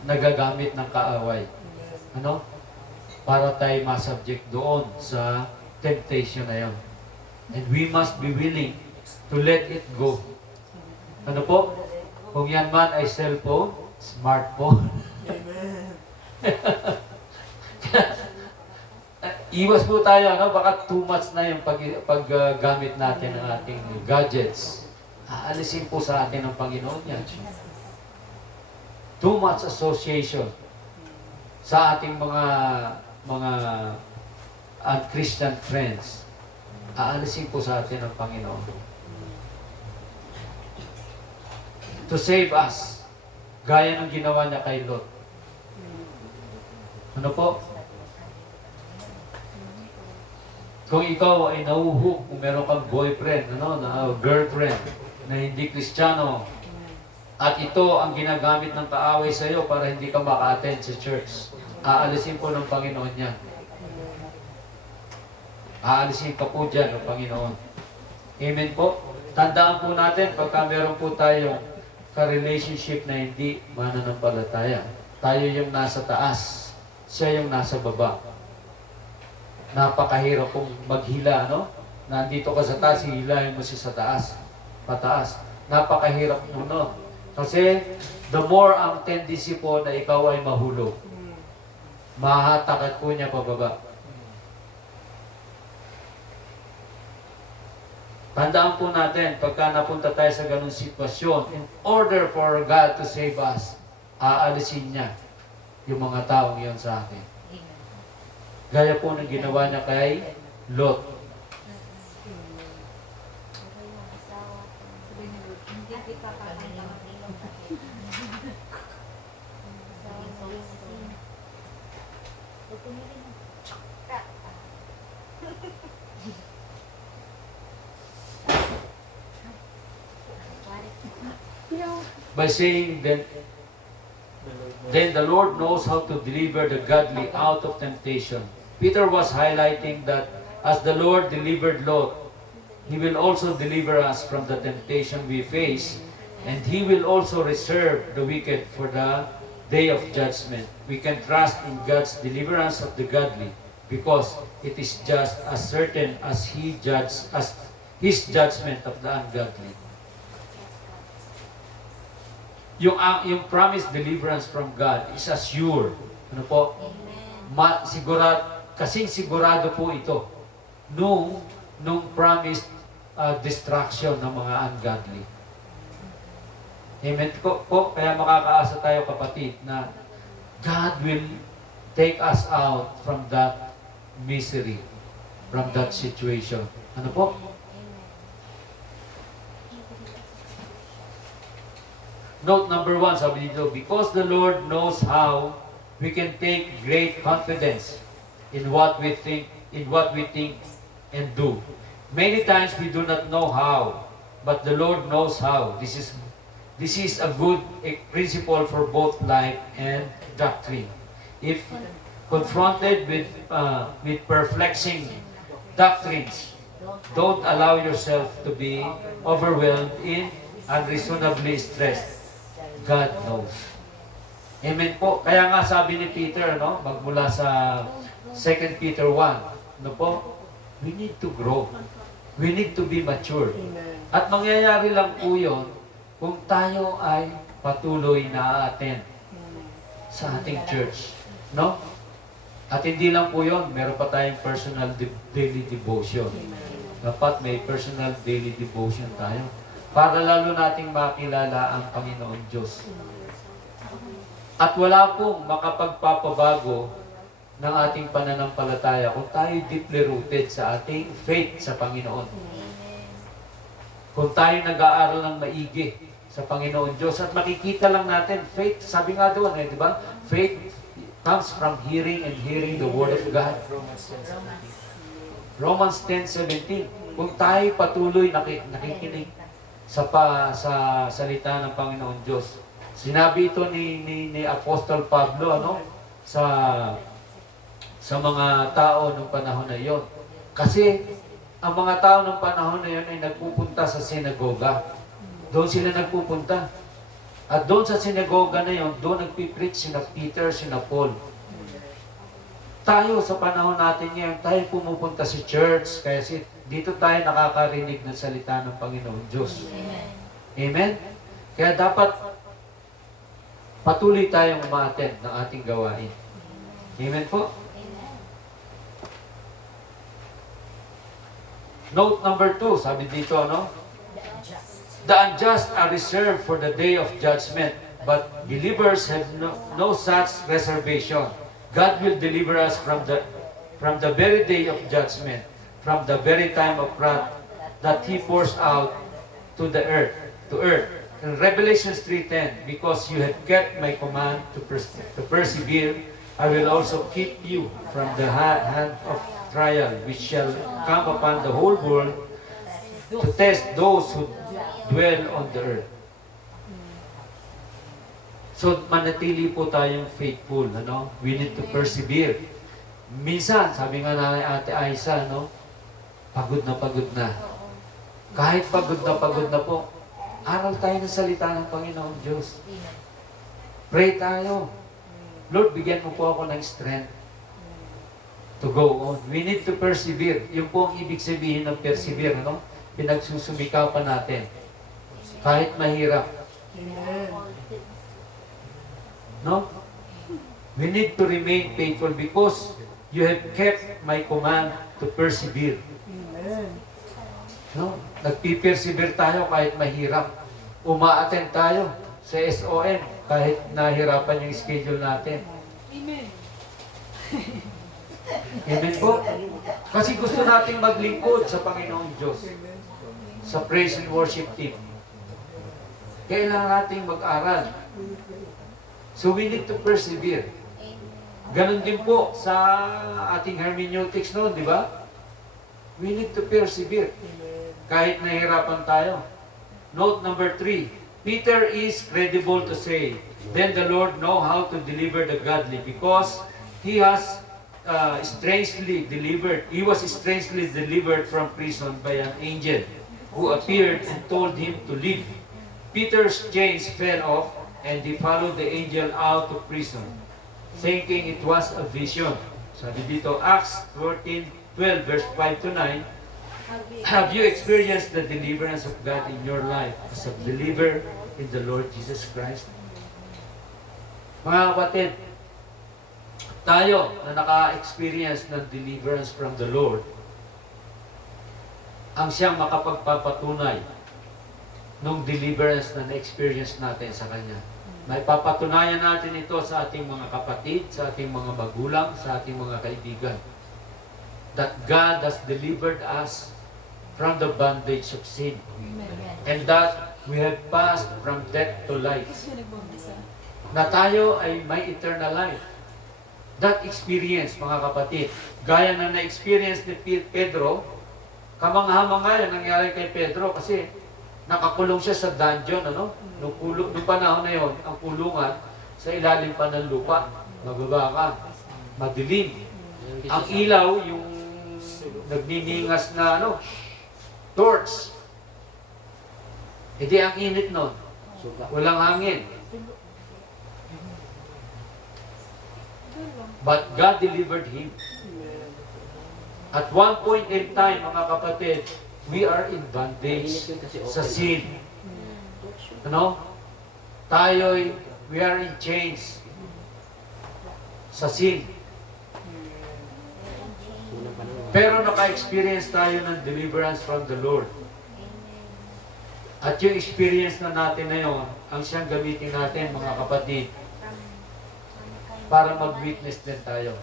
nagagamit ng kaaway. Ano? Para tayo masubject doon sa temptation na yun. And we must be willing to let it go. Ano po? Kung yan man ay cellphone, smartphone. Iwas po tayo, baka too much na yung paggamit natin ng ating gadgets. Aalisin po sa atin ng Panginoon yan. Too much association sa ating mga Christian friends. Aalisin po sa atin ng Panginoon. To save us, gaya ng ginawa niya kay Lot. Ano po? Kung ikaw ay nahuhook, kung meron kang boyfriend, girlfriend, na hindi Kristiyano, at ito ang ginagamit ng kaaway sa iyo para hindi ka maka-attend sa church, aalisin po ng Panginoon yan. Aalisin ka po dyan ng Panginoon. Amen po? Tandaan po natin, pagka meron po tayong ka-relationship na hindi mananampalataya, tayo yung nasa taas, siya yung nasa baba. Napakahirap pong maghila, Nandito ka sa taas, hihilahin mo siya sa taas, pataas. Napakahirap po, Kasi, the more ang tendency po na ikaw ay mahulog, mahatakat po niya pababa. Tandaan po natin, pagka napunta tayo sa ganung sitwasyon, in order for God to save us, aalisin niya yung mga taong yon sa akin. Gaya po ng ginawa niya kay Lot. by saying that then the Lord knows how to deliver the godly out of temptation. Peter was highlighting that as the Lord delivered Lot, He will also deliver us from the temptation we face, and He will also reserve the wicked for the day of judgment. We can trust in God's deliverance of the godly because it is just as certain as His judgment of the ungodly. Yung promised deliverance from God is assured. Ano po? Kasing sigurado po ito nung promised destruction ng mga ungodly. Amen po. Kaya makakaasa tayo, kapatid, na God will take us out from that misery, from that situation. Ano po? Note number 1, sabi dito, because the Lord knows how we can take great confidence in what we think and do. Many times we do not know how, but the Lord knows how. This is a good principle for both life and doctrine. If confronted with perplexing doctrines, don't allow yourself to be overwhelmed in unreasonably stressed. God knows. Amen po. Kaya nga sabi ni Peter, no, magmula sa 2 Peter 1, no po, we need to grow. We need to be mature. At mangyayari lang po yun kung tayo ay patuloy na attend sa ating church. No? At hindi lang po yun, meron pa tayong personal daily devotion. Dapat may personal daily devotion tayo para lalo nating makilala ang Panginoon Diyos. At wala pong makapagpapabago ng ating pananampalataya kung tayo deeply rooted sa ating faith sa Panginoon. Kung tayo nag-aaral ng maigi sa Panginoon Diyos at makikita lang natin, faith, sabi nga doon, di ba? Faith comes from hearing and hearing the Word of God. Romans 10:17. Kung tayo patuloy nakikinig sa salita ng Panginoon Diyos. Sinabi ito ni Apostol Pablo sa mga tao ng panahon na iyon. Kasi ang mga tao ng panahon na iyon ay nagpupunta sa sinagoga. Doon sila nagpupunta. At doon sa sinagoga na iyon, doon nagpipreach sina Peter, sina Paul. Tayo sa panahon natin ngayon, tayo pumupunta sa church, kaya dito tayo nakakarinig ng salita ng Panginoon Diyos. Amen. Amen? Kaya dapat patuloy tayong ma-attend ng ating gawain. Amen po? Note number 2, sabi dito, no? The unjust are reserved for the day of judgment, but believers have no such reservation. God will deliver us from the very day of judgment, from the very time of wrath that He pours out to earth. In Revelation 3:10, because you have kept my command to persevere, I will also keep you from the hand of trial, which shall come upon the whole world to test those who dwell on the earth. So, manatili po tayong faithful, ano? We need to persevere. Minsan, sabi nga na Ate Aisa, no? Pagod na. Kahit pagod na po, aral tayo ng salita ng Panginoon Diyos. Pray tayo. Lord, bigyan mo po ako ng strength to go on. We need to persevere. Yung po ang ibig sabihin ng persevere, no? Pinagsusumikapan natin. Kahit mahirap. No? We need to remain faithful because you have kept my command to persevere. No? Nagpipersevere tayo kahit mahirap. Uma-attend tayo sa SON kahit nahirapan yung schedule natin. Amen. Amen po? Kasi gusto nating maglingkod sa Panginoong Diyos. Sa praise and worship team. Kailangan nating mag-aral. So we need to persevere. Ganon din po sa ating hermeneutics noon, di ba? We need to persevere. Kahit nahihirapan tayo. Note number 3, Peter is credible to say, then the Lord know how to deliver the godly because he has he was strangely delivered from prison by an angel who appeared and told him to leave. Peter's chains fell off and he followed the angel out of prison, thinking it was a vision. Sabi dito, Acts 14:12 verse 5 to 9, have you experienced the deliverance of God in your life as a believer in the Lord Jesus Christ? Mga kapatid, tayo na naka-experience ng deliverance from the Lord, ang siyang makapagpapatunay ng deliverance na na-experience natin sa Kanya. May papatunayan natin ito sa ating mga kapatid, sa ating mga magulang, sa ating mga kaibigan. That God has delivered us from the bondage of sin. And that we have passed from death to life. Na tayo ay may eternal life. That experience, mga kapatid, gaya na na-experience ni Pedro, kamangha-mangha yan nangyari kay Pedro kasi nakakulong siya sa dungeon, Nung panahon na yon, ang kulungan sa ilalim pa ng lupa, mababa ka, madilim. Ang ilaw, yung nagniningas na torch. Hindi ang init nun. Walang hangin. But God delivered him. At one point in time, mga kapatid, we are in bondage sa sin. We are in chains sa sin. Pero naka-experience tayo ng deliverance from the Lord. At yung experience na natin na yun, ang siyang gamitin natin, mga kapatid, para mag-witness din tayo.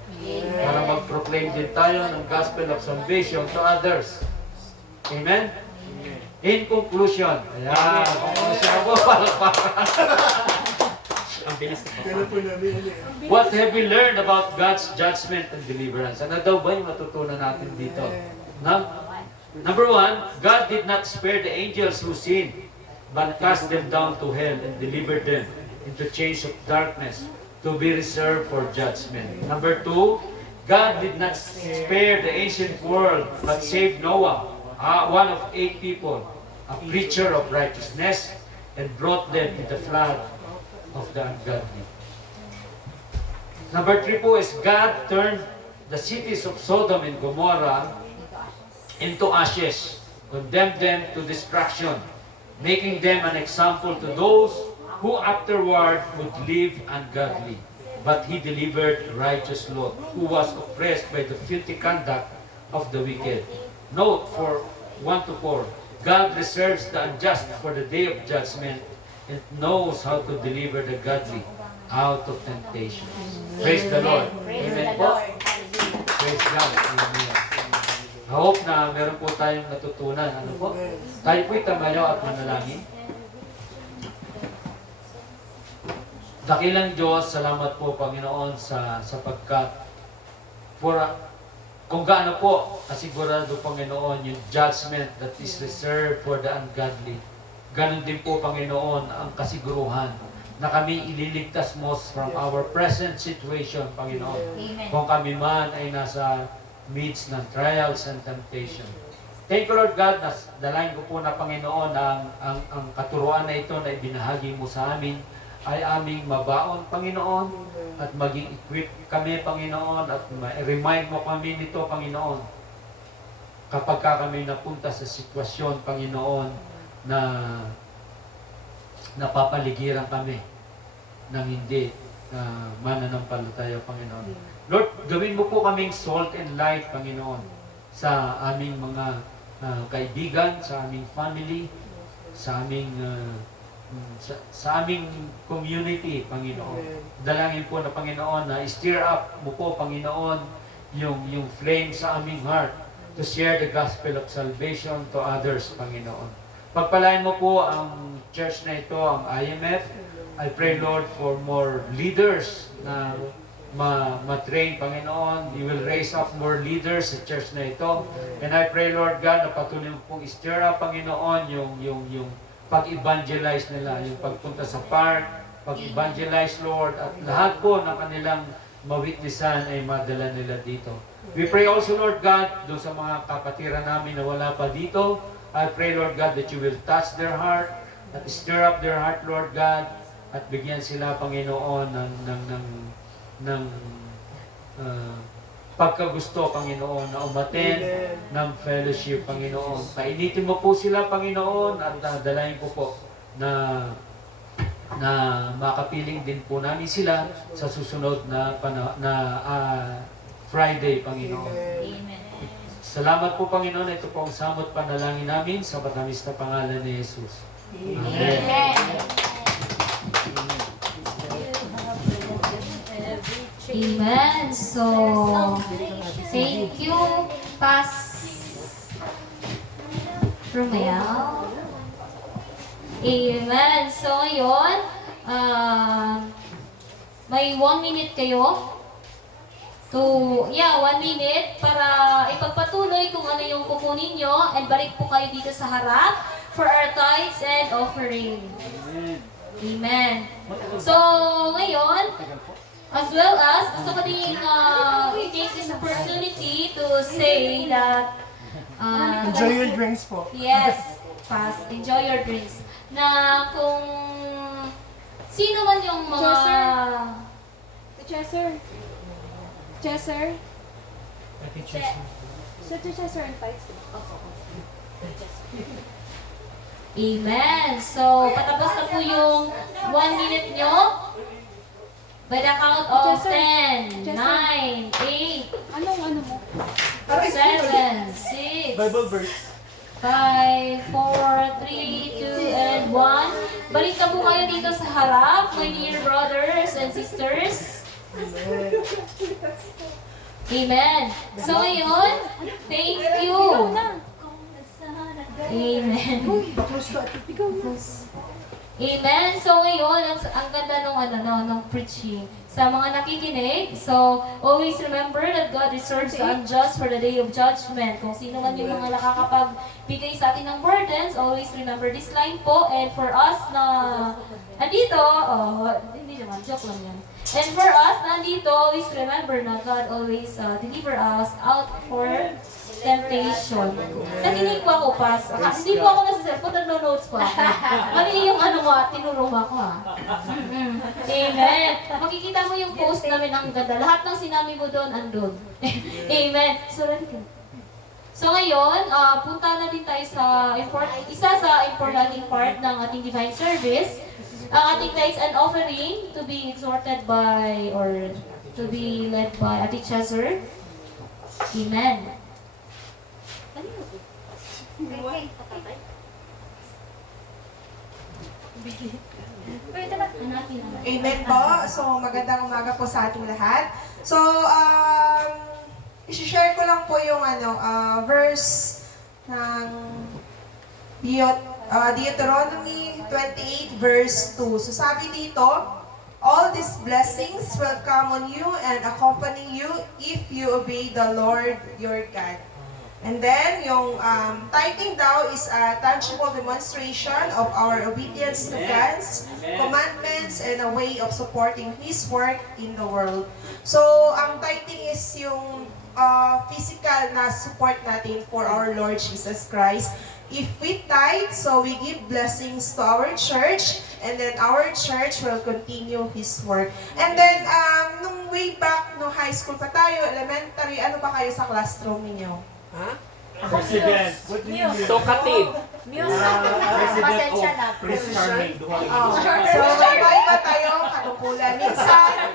Para mag-proclaim din tayo ng gospel of salvation to others. Amen? In conclusion, ayan, what have we learned about God's judgment and deliverance? Ano daw ba yung matutunan natin dito? Number one, God did not spare the angels who sinned, but cast them down to hell and delivered them into chains of darkness to be reserved for judgment. Number two, God did not spare the ancient world, but saved Noah, one of 8 people, a preacher of righteousness, and brought them in the flood of the ungodly. Number 3 po is God turned the cities of Sodom and Gomorrah into ashes, condemned them to destruction, making them an example to those who afterward would live ungodly. But He delivered righteous Lot, who was oppressed by the filthy conduct of the wicked. Note for 1 to 4, God reserves the unjust for the day of judgment and knows how to deliver the godly out of temptation. Praise the Lord. Praise Amen the po. Lord. Hallelujah. Praise God. Amen. I hope na meron po tayong natutunan. Ano po? Tayo po'y tamayo at manalangin. Dakilang Diyos, salamat po Panginoon sapagkat kung gaano po kasigurado Panginoon yung judgment that is reserved for the ungodly. Ganon din po Panginoon ang kasiguruhan na kami ililigtas mo from our present situation Panginoon. Amen. Kung kami man ay nasa midst ng trials and temptation. Thank you Lord God, dalayan ko po na Panginoon ang katuruan na ito na ibinahagi mo sa amin ay aming mabaon, Panginoon, at maging equip kami, Panginoon, at remind mo kami nito, Panginoon, kapag kami napunta sa sitwasyon, Panginoon, na napapaligiran kami ng hindi mananampalataya, Panginoon. Lord, gawin mo po kaming salt and light, Panginoon, sa aming mga kaibigan, sa aming family, sa aming community, Panginoon. Dalangin po na Panginoon na stir up mo po, Panginoon, yung flame sa aming heart to share the gospel of salvation to others, Panginoon. Pagpalain mo po ang church na ito, ang IMF. I pray, Lord, for more leaders na ma-train, Panginoon. You will raise up more leaders sa church na ito. And I pray, Lord God, na patuloy mo pong stir up, Panginoon, yung pag-evangelize nila, yung pagpunta sa park, pag-evangelize, Lord, at lahat po ng kanilang mawitnessan ay madala nila dito. We pray also, Lord God, doon sa mga kapatiran namin na wala pa dito. I pray, Lord God, that you will touch their heart, at stir up their heart, Lord God, at bigyan sila, Panginoon, ng pagkagusto, Panginoon, na umaten ng fellowship, Panginoon. Painitin mo po sila, Panginoon, at dalayan ko po na makapiling din po namin sila sa susunod na Friday, Panginoon. Amen. Salamat po, Panginoon. Ito po ang samot panalangin namin sa matamis na pangalan ni Jesus. Amen. Amen. So, thank you, Pas Romel. Amen. So, ngayon, may 1 minute kayo to, 1 minute para ipagpatuloy kung ano yung kukunin nyo and balik po kayo dito sa harap for our tithes and offering. Amen. So, ngayon, as well as, gusto ko din we take this opportunity to say that Enjoy your drinks po. yes, fast, enjoy your drinks. Na kung sino man yung mga Chesser and Pikes. Amen. So, patapos na po yung 1 minute nyo. By the count of 10, 9, 8, Ano mo? 7, 6, Bible verse. 5, 4, 3, 2, and 1. Balik na po kayo dito sa harap, my dear brothers and sisters. Amen. So ngayon, thank you. Amen. Amen. So ngayon, ang ganda nung preaching. Sa mga nakikinig, so always remember that God reserves the unjust for the day of judgment. Kung sino man yung mga nakakapagbigay sa atin ng burdens, always remember this line po. And for us na andito, hindi naman, joke lang yan. And for us na andito, always remember na God always deliver us out for temptation. Nakinig po ako, Pas. Hindi po ako nasa cellphone, nagno-notes po ako. Mali yung tinuro mo ako Amen. Makikita mo yung post namin ang ganda. Lahat ng sinabi mo doon, andun. Amen. So, ngayon, punta na din tayo sa isa sa importanting part ng ating divine service. Ang ating tithes and offering to be exhorted by or to be led by Ate Chesser. Amen. Amen po. So, magandang umaga po sa ating lahat. So, i-share ko lang po yung verse ng Deuteronomy 28 verse 2. So, sabi dito, all these blessings will come on you and accompany you if you obey the Lord your God. And then, yung tithing daw is a tangible demonstration of our obedience to God's commandments and a way of supporting His work in the world. So, ang tithing is yung physical na support natin for our Lord Jesus Christ. If we tithe, so we give blessings to our church, and then our church will continue His work. And then, nung way back, no high school pa tayo, elementary, ano ba kayo sa classroom ninyo? President. What do you mean? Talkative. Pasensya na. Priest Charming. Oh. So, iba-iba tayo, kanukulan. Minsan,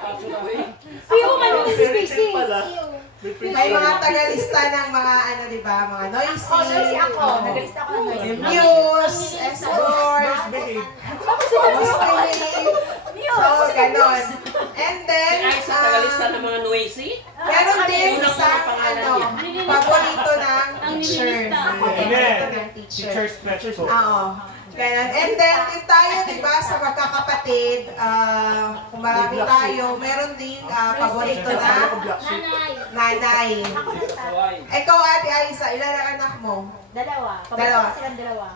may mga tagalista ng mga, diba, mga noisy. Noisy ako. Nagalista ako ng noisy. News, escorts, so, ganon. And then, Ay, sa tagalista ng mga noisy? meron din Unang sa, mga pangalan niya. paborito ng teacher. Amen. Paborito ng teacher. Teacher's pledge po. Oo. Ganon. And then, yung tayo, diba, sa magkakapatid, kung marami tayo, meron din paborito na nanay. Ikaw, Ate Aisa, ilan ang anak mo? Dalawa. Dalawa. Paborito silang dalawa.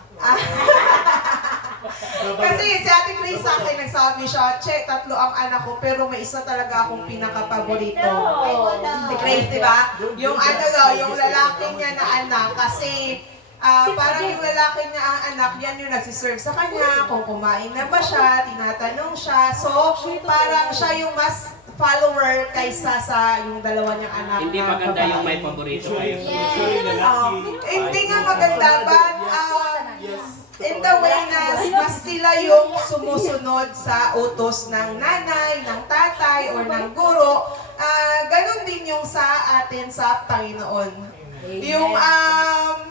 Kasi si Ate Grace sa akin nagsabi siya, Che, 3 ang anak ko, pero may isa talaga akong pinaka-paborito. Ay, wala. Si Grace, di ba? Yung ano daw, yung lalaki niya na anak, kasi parang yung lalaki niya ang anak, yan yung nagsiserve sa kanya, kung kumain na ba siya, tinatanong siya. So, parang siya yung mas follower kaysa sa yung dalawa niyang anak. Hindi na maganda babae. yung may paborito kayo. Usually lalaki. Hindi nga maganda, but in the way na mas sila yung sumusunod sa utos ng nanay, ng tatay, or ng guro, ganun din yung sa atin sa Panginoon. Yung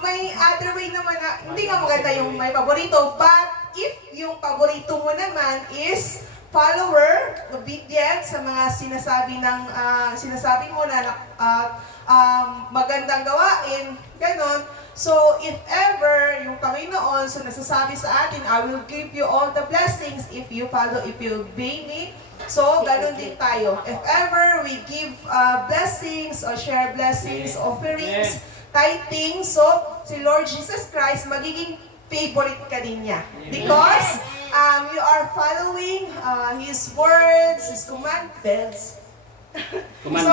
may other way naman na hindi nga maganda yung may paborito, but if yung paborito mo naman is follower, obedient sa mga sinasabi mo na magandang gawain, ganon. So, if ever yung Panginoon nasasabi sa atin, I will give you all the blessings if you follow, if you obey me. So, ganun din tayo. If ever we give blessings or share blessings, offerings, tithing, so si Lord Jesus Christ, magiging favorite ka din niya. Because you are following His words, His commandments. So,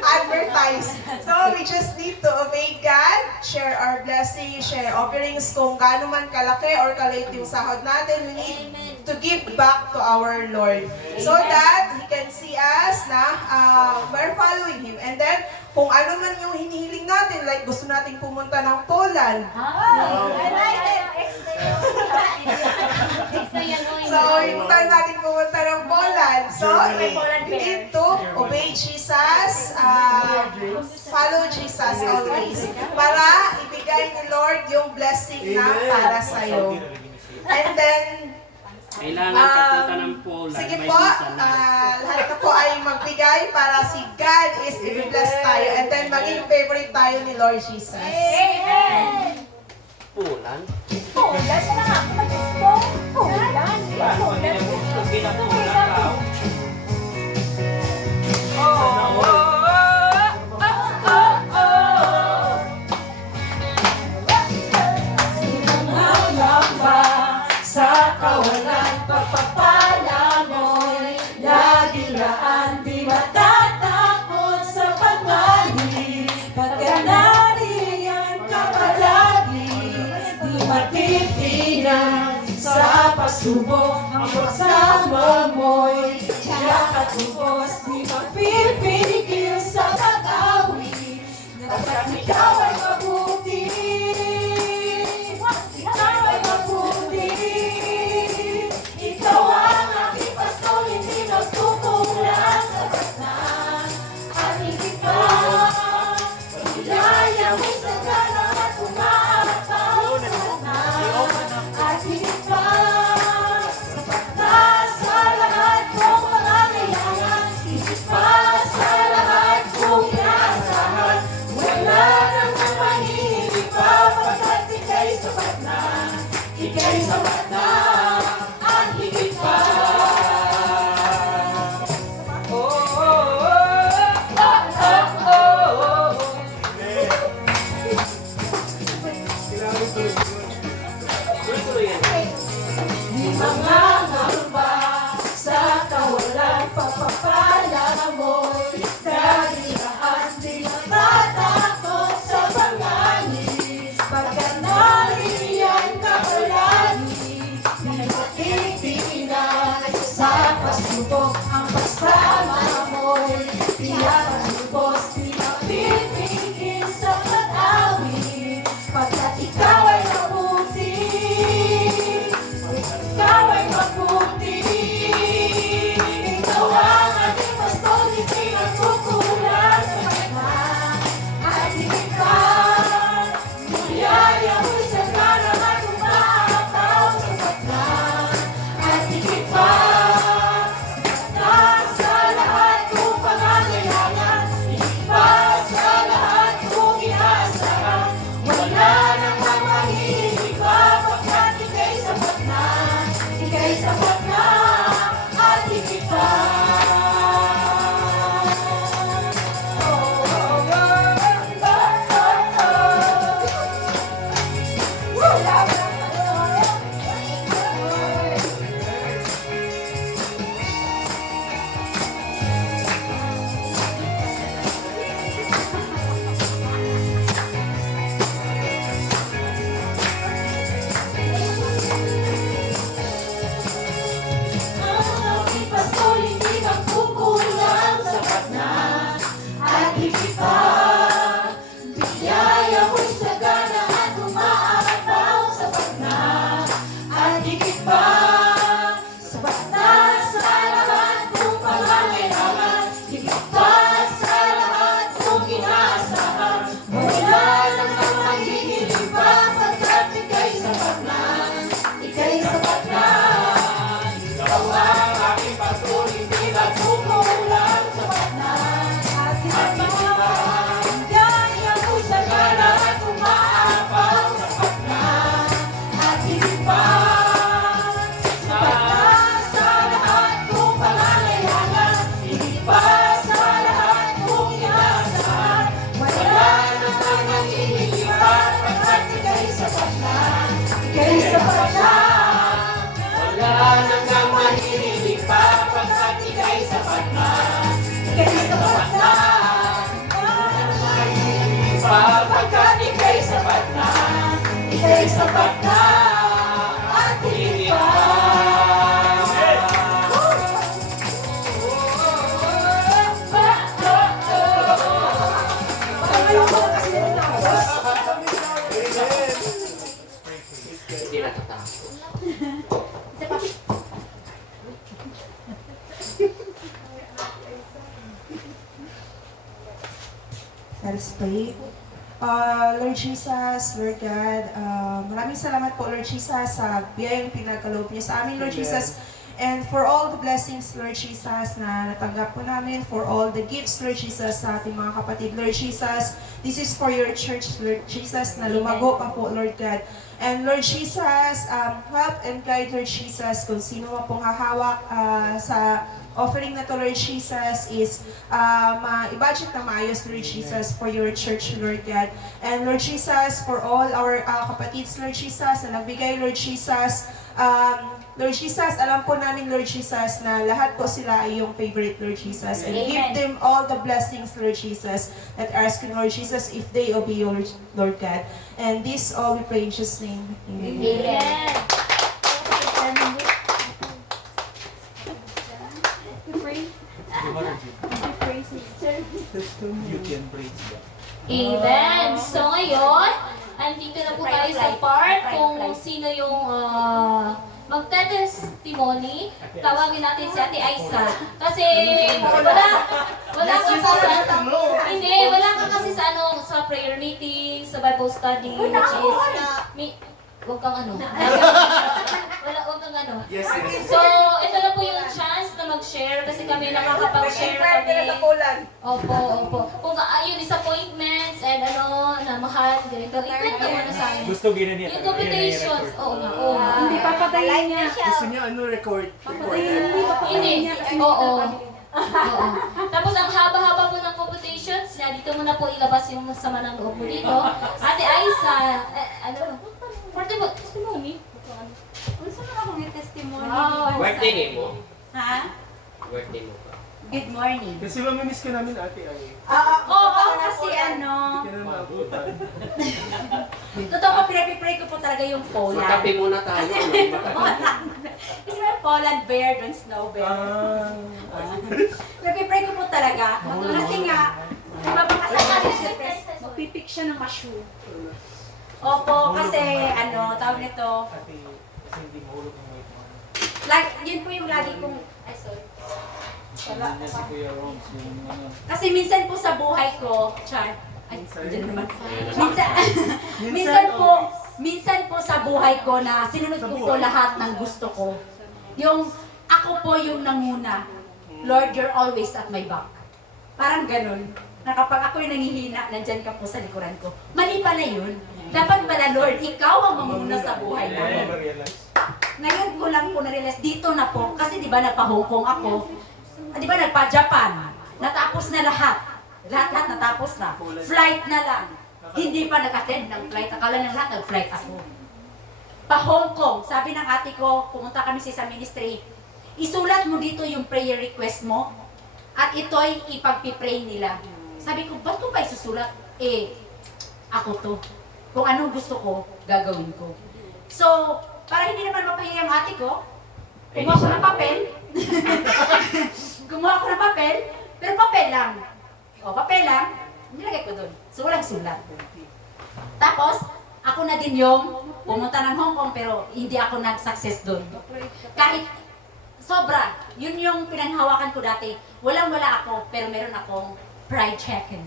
advertise. So, we just need to obey God, share our blessings, share offerings kung gaano man kalaki or kaliit yung sahod natin. We need to give back to our Lord so that He can see us na we're following Him. And then, kung ano man yung hinihiling natin, like gusto nating pumunta ng Poland. I like it. So, yung time natin pumunta ng Poland. So, we need to obey Jesus, follow Jesus always, para ibigay ni Lord yung blessing na para sa'yo. And then, Kailangan pagpunta ng Poland. sige may po, visa na. lahat na po ay magbigay para si God is i-bless tayo. And then, maging favorite tayo ni Lord Jesus. Amen. Poland? Kulan na nga. Kumatis po. Kulan. Kulan. Sa kawalan, pagpapala mo'y laging raan, di matatakot sa pagmali. Pagkanariyan ka palagi, di matitinag sa pasubok. Ang pagsama mo'y tiyak at lubos, di mapipigil sa pag-awi. Dapat ikaw ay mabuti. Ikaw ay mabuti. Ikaw ang aking pasto, hindi magkukulang sa batang. At hindi pa, ilaya mo sa ganang at umaapaw sa batang. At hindi pa, sapat na sa lahat kong pangangailangan. Hindi pa sa lahat kong inaasahan. Wala nang manghihirip pa, pagkat ika'y sapat na. Ika'y sapat na, at higit pa. Oh, oh, oh, oh, oh, oh. Di mga ngamba sa kawalan, pagpapala mo'y dahilahan. Di matatakot sa panganib, pagkat naririyan ka palagi. Di matitinag sa pasubok, ang pagsama mo'y tiyak at lubos. Di mapipigil sa pag-awi, pagkat ikaw ay mabuti. Ikaw ay mabuti. Ikaw ang ating pasto, hindi nagkukulang sa kanya. At higit pa, niyaya mo'y sa ganang at umaapaw sa kanya. At higit pa, sapat na sa lahat kong pangangailangan. Let us pray. Lord Jesus, Lord God, maraming salamat po, Lord Jesus, sa biyayang pinagkaloob niyo sa amin, Lord Jesus. And for all the blessings, Lord Jesus, na natanggap po namin, for all the gifts, Lord Jesus, sa ating mga kapatid, Lord Jesus. This is for your church, Lord Jesus, na lumago pa po, Lord God. And Lord Jesus, help and guide, Lord Jesus, kung sino man pong hahawak sa offering na to, Lord Jesus, is i-budget na maayos, Lord Jesus, for your church, Lord God. And Lord Jesus, for all our kapatids, Lord Jesus, na nagbigay, Lord Jesus, Lord Jesus, alam po namin, Lord Jesus, na lahat po sila ay iyong favorite, Lord Jesus. And give them all the blessings, Lord Jesus, that are asking, Lord Jesus, if they obey your Lord God. And this all we pray in Jesus' name. Amen. You pray. You pray, sister. You can praise God. Amen. So ngayon, andito na po tayo sa part kung sino yung magta-testimony. Tawagin natin si Ate Aisa. Kasi wala ka sa wala ka kasi sa prayer meeting, sa Bible study, which is huwag kang wag kang Yes, yes. So, ito na po yung chance na mag-share kasi kami nakakapag-share kami. Opo. Kung yung disappointments and na mahal, ganito. Ikwento mo na sa amin. Gusto ginaniya. Yung computations. Oo nga. Hindi papatayin niya. Gusto niya record? Hindi. Oo. Tapos ang haba-haba po ng computations, dito mo na po ilabas yung sama ng loob mo dito. Ate Aisa, testimony. Gusto mo akong may testimony? Birthday day mo? Ha? Birthday mo pa. Good morning. Kasi mamimiss ka namin, ate. Oo, kasi Hindi ka na maabutan. totoo ko, pinapipray ko po talaga yung Poland. Magkape muna tayo. Kasi may Poland bear, doon snow bear. Pinapipray ko po talaga. Kasi nga, mapapakasama siya. Magpipik siya ng mushroom. Opo, kasi tawag nito, Ate, kasi hindi mahulog ng white man. yun po yung lagi kong, ay sorry. Wala niya si Kuya Roms, yung Kasi minsan po sa buhay ko, Char, ay, dyan naman. Minsan po sa buhay ko na sinunod ko po lahat ng gusto ko. Yung ako po yung nanguna. Lord, you're always at my back. Parang ganun. Na kapag ako yung nangihina, nandyan ka po sa likuran ko. Mali pala yun. Dapat pala, Lord, ikaw ang mamuna sa buhay namin. Ngayon ko lang po na-realize, dito na po, kasi di ba nagpa-Hong Kong ako, di ba nagpa-Japan, natapos na lahat. Lahat natapos na. Flight na lang. Hindi pa nag-attend ng flight. Akala ng lahat nag-flight ako. Pa-Hong Kong, sabi ng ate ko, pumunta kami sa ministry, isulat mo dito yung prayer request mo, at ito'y ipagpipray nila. Sabi ko, ba't ko pa isusulat? Ako to. Kung anong gusto ko, gagawin ko. So, para hindi naman mapahiya yung ate ko, kumuha ko ng papel. Kumuha ko ng papel, pero papel lang. Papel lang, nilagay ko doon. So, walang sulat. Tapos, ako na din yung pumunta ng Hong Kong, pero hindi ako nag-success doon. Kahit sobra, yun yung pinanghawakan ko dati. Walang-wala ako, pero meron akong fried chicken.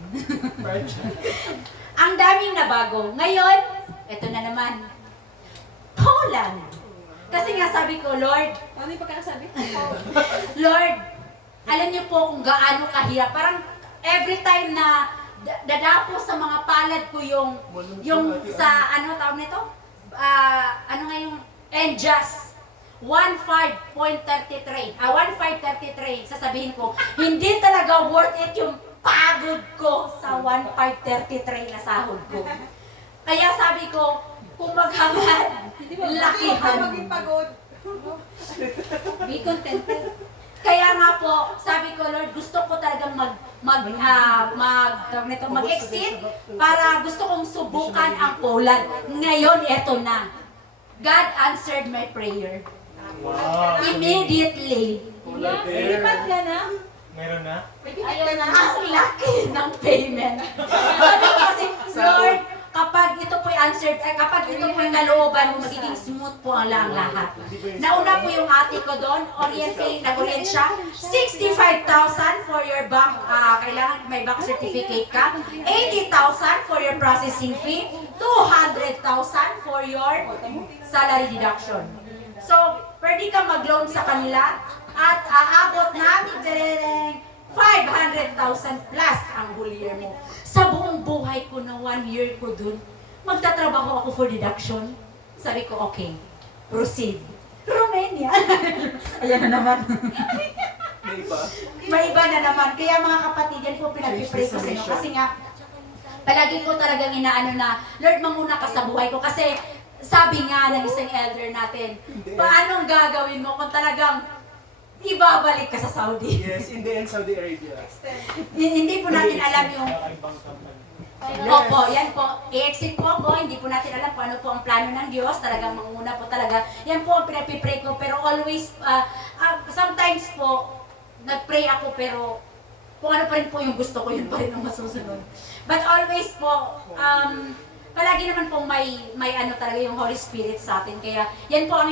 Ang daming nabago. Ngayon, eto na naman, Poland. Kasi nga sabi ko, Lord, Ano yung pagkakasabi? Lord, alam niyo po kung gaano kahirap. Parang every time na dadapo sa mga palad ko yung sa tawag nito? Ano nga yung NJAS 15.33. 1533. Sasabihin ko, hindi talaga worth it yung pagod ko sa 1533 na sahod ko. Kaya sabi ko, kung maghangad, lakihan. Be contented. Kaya nga po, sabi ko, Lord, gusto ko talagang mag-exit para gusto kong subukan ang Poland. Ngayon, eto na. God answered my prayer. Wow. Immediately. Lipat ka na? Meron na? Ang laki ng payment. Sabi ko kasi, Lord, kapag ito po'y answered, kapag ito po'y kalooban mo, magiging smooth po ang lahat. Nauna po yung ate ko doon, nag-orient siya, 65,000 for your bank kailangan may back certificate ka. 80,000 for your processing fee, 200,000 for your salary deduction. So, pwede ka mag-loan sa kanila at aabot namin 500,000 plus ang whole year mo. Sa buong buhay ko na 1 year ko dun, magtatrabaho ako for deduction. Sabi ko, okay, proceed. Romania. Ayan na naman. May iba? May iba na naman. Kaya mga kapatid, yan po pinag-pray ko sa inyo. Kasi nga, palagi ko talagang inaano na, Lord, manguna ka sa buhay ko. Kasi sabi nga ng isang elder natin, paanong gagawin mo kung talagang ibabalik ka sa Saudi? Yes, in the end, Saudi Arabia. Hindi po natin alam yung Ibang company. Opo, yan po. I-exit po ako. Hindi po natin alam kung ano po ang plano ng Diyos. Talagang manguna po talaga. Yan po ang pinapipray ko. Pero always, sometimes po, nag-pray ako pero kung ano pa rin po yung gusto ko, yun pa rin ang masusunod. But always po, palagi naman po may ano talaga yung Holy Spirit sa atin. Kaya yan po ang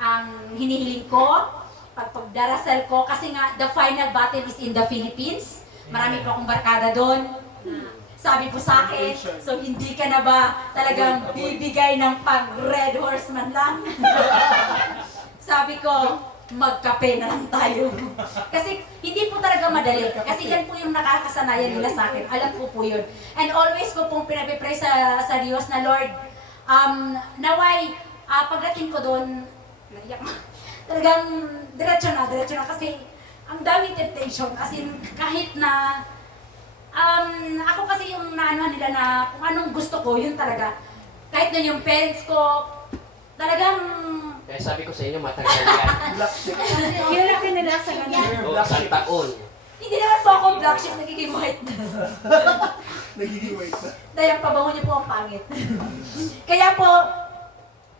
ang hinihiling ko, pagdarasal ko. Kasi nga, the final battle is in the Philippines. Marami po akong barkada doon. Sabi po sa akin, so hindi ka na ba talagang bibigay ng pang Red Horse man lang? Sabi ko, magkape na lang tayo. Kasi hindi po talaga madali. Kasi yan po yung nakakasanayan nila sa akin. Alam ko po yun. And always ko pong pinapipray sa Diyos na Lord, naway, pagdating ko doon, talagang diretso na. Kasi ang daming temptation. Kasi kahit na ako kasi yung naano nila na kung anong gusto ko, yun talaga. Kahit na yung parents ko, talagang Kaya sabi ko sa inyo, matagal yan. Kilala nila sa ganun. O, isang taon. hindi naman po ako black sheep, nagiging white na. Nagiging white na. Dahil ang pabango niyo po ang pangit. Kaya po,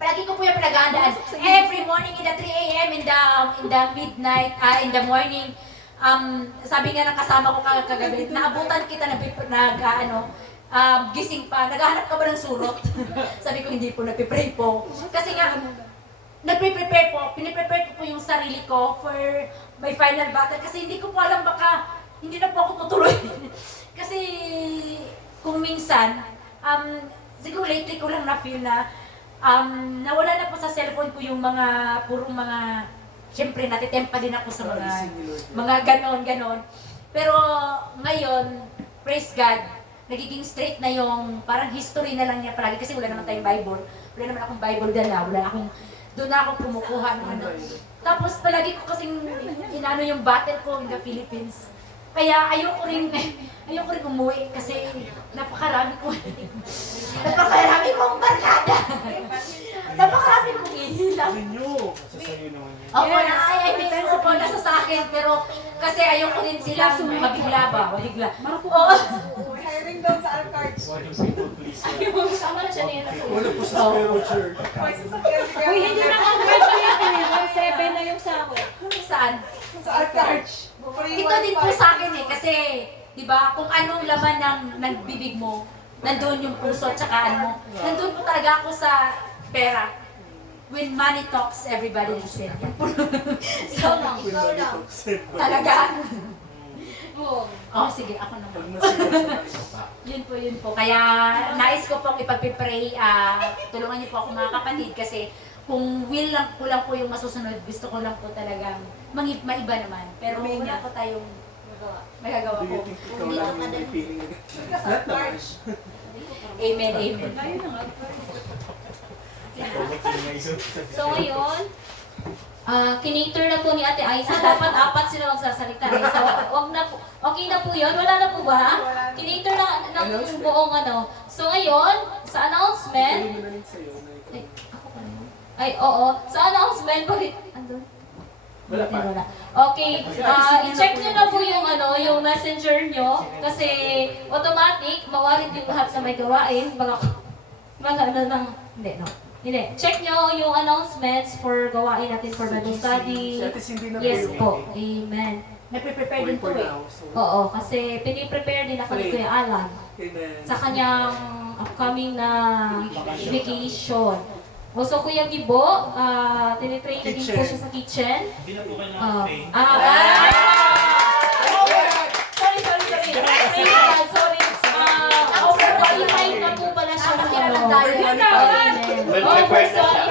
palagi ko po yung pinaghandaan. Every morning in the 3 a.m. in the midnight, in the morning, sabi nga ng kasama ko kagabi, naabutan kita gising pa, naghahanap ka ba ng surot? Sabi ko, hindi po, nagpipray po. Kasi nga, nagpe-prepare po, piniprepare ko po yung sarili ko for my final battle. Kasi hindi ko po alam, baka hindi na po ako tutuloy. Kasi kung minsan, siguro lately ko lang na-feel na nawala na po sa cellphone ko yung purong mga, syempre natitempa din ako sa mga ganon. Pero ngayon, praise God, nagiging straight na yung parang history na lang niya palagi kasi wala naman tayong Bible. Wala naman akong Bible dala, doon na ako kumukuha ng ano. Tapos palagi ko kasing inano yung battle ko in the Philippines. Kaya ayoko rin umuwi kasi napakarami kong barkada. Napakarami kong ihilap. Sabi nyo, sasayo naman yun. Opo, nasa po nasa sa akin, pero kasi ayoko din sila mabigla ba? Mabigla. Oo. We're hiring doon sa Alcards. Walang simple please. Sama na siya niya na po. Wala po sa spare church. Uy, hindi na ang card ko yan. 7 na yung sako. Saan? Sa Alcards. Ito din po sa akin kasi, di ba, kung anong laman ng bibig mo, nandun yung puso at saka ano, nandun po talaga ako sa pera. When money talks, everybody listen. Yan po. So, talaga. Oh, sige, ako naman. Yun po. Kaya, nais ko pong ipag-pray, tulungan niyo po ako mga kapatid kasi kung will lang ko lang po yung masusunod, gusto ko lang po talagang maiba naman. Pero wala po tayong magagawa Do you po. think ikaw lang yung may feeling na not naman. Amen. So ngayon, kinater na po ni Ate Aiza. Dapat 4 sila magsasalita. So, wag na po. Okay na po yun? Wala na po ba? Kinater na ng buong ano. So ngayon, sa announcement, Ano mo na rin sa'yo na ikaw. ay, ako pa rin. Ay, oo. Sa announcement, bakit? Andun? Wala pa. Wala. Okay, i-check nyo na po yung yung messenger nyo kasi automatic, mawarin yung lahat na may gawain. Hindi. Check nyo yung announcements for gawain natin for Bible study. Si Ate Cindy na Yes kayo. po. Amen. Nagpe-prepare din po For eh. now, so- Oo, kasi piniprepare din ako ni Kuya Alan Amen. sa kanyang upcoming na vacation. Also, Kuya Gibo, tinitrain na din po siya sa kitchen. Hindi na po kayo Ah, na-train. sorry. Prepared na siya.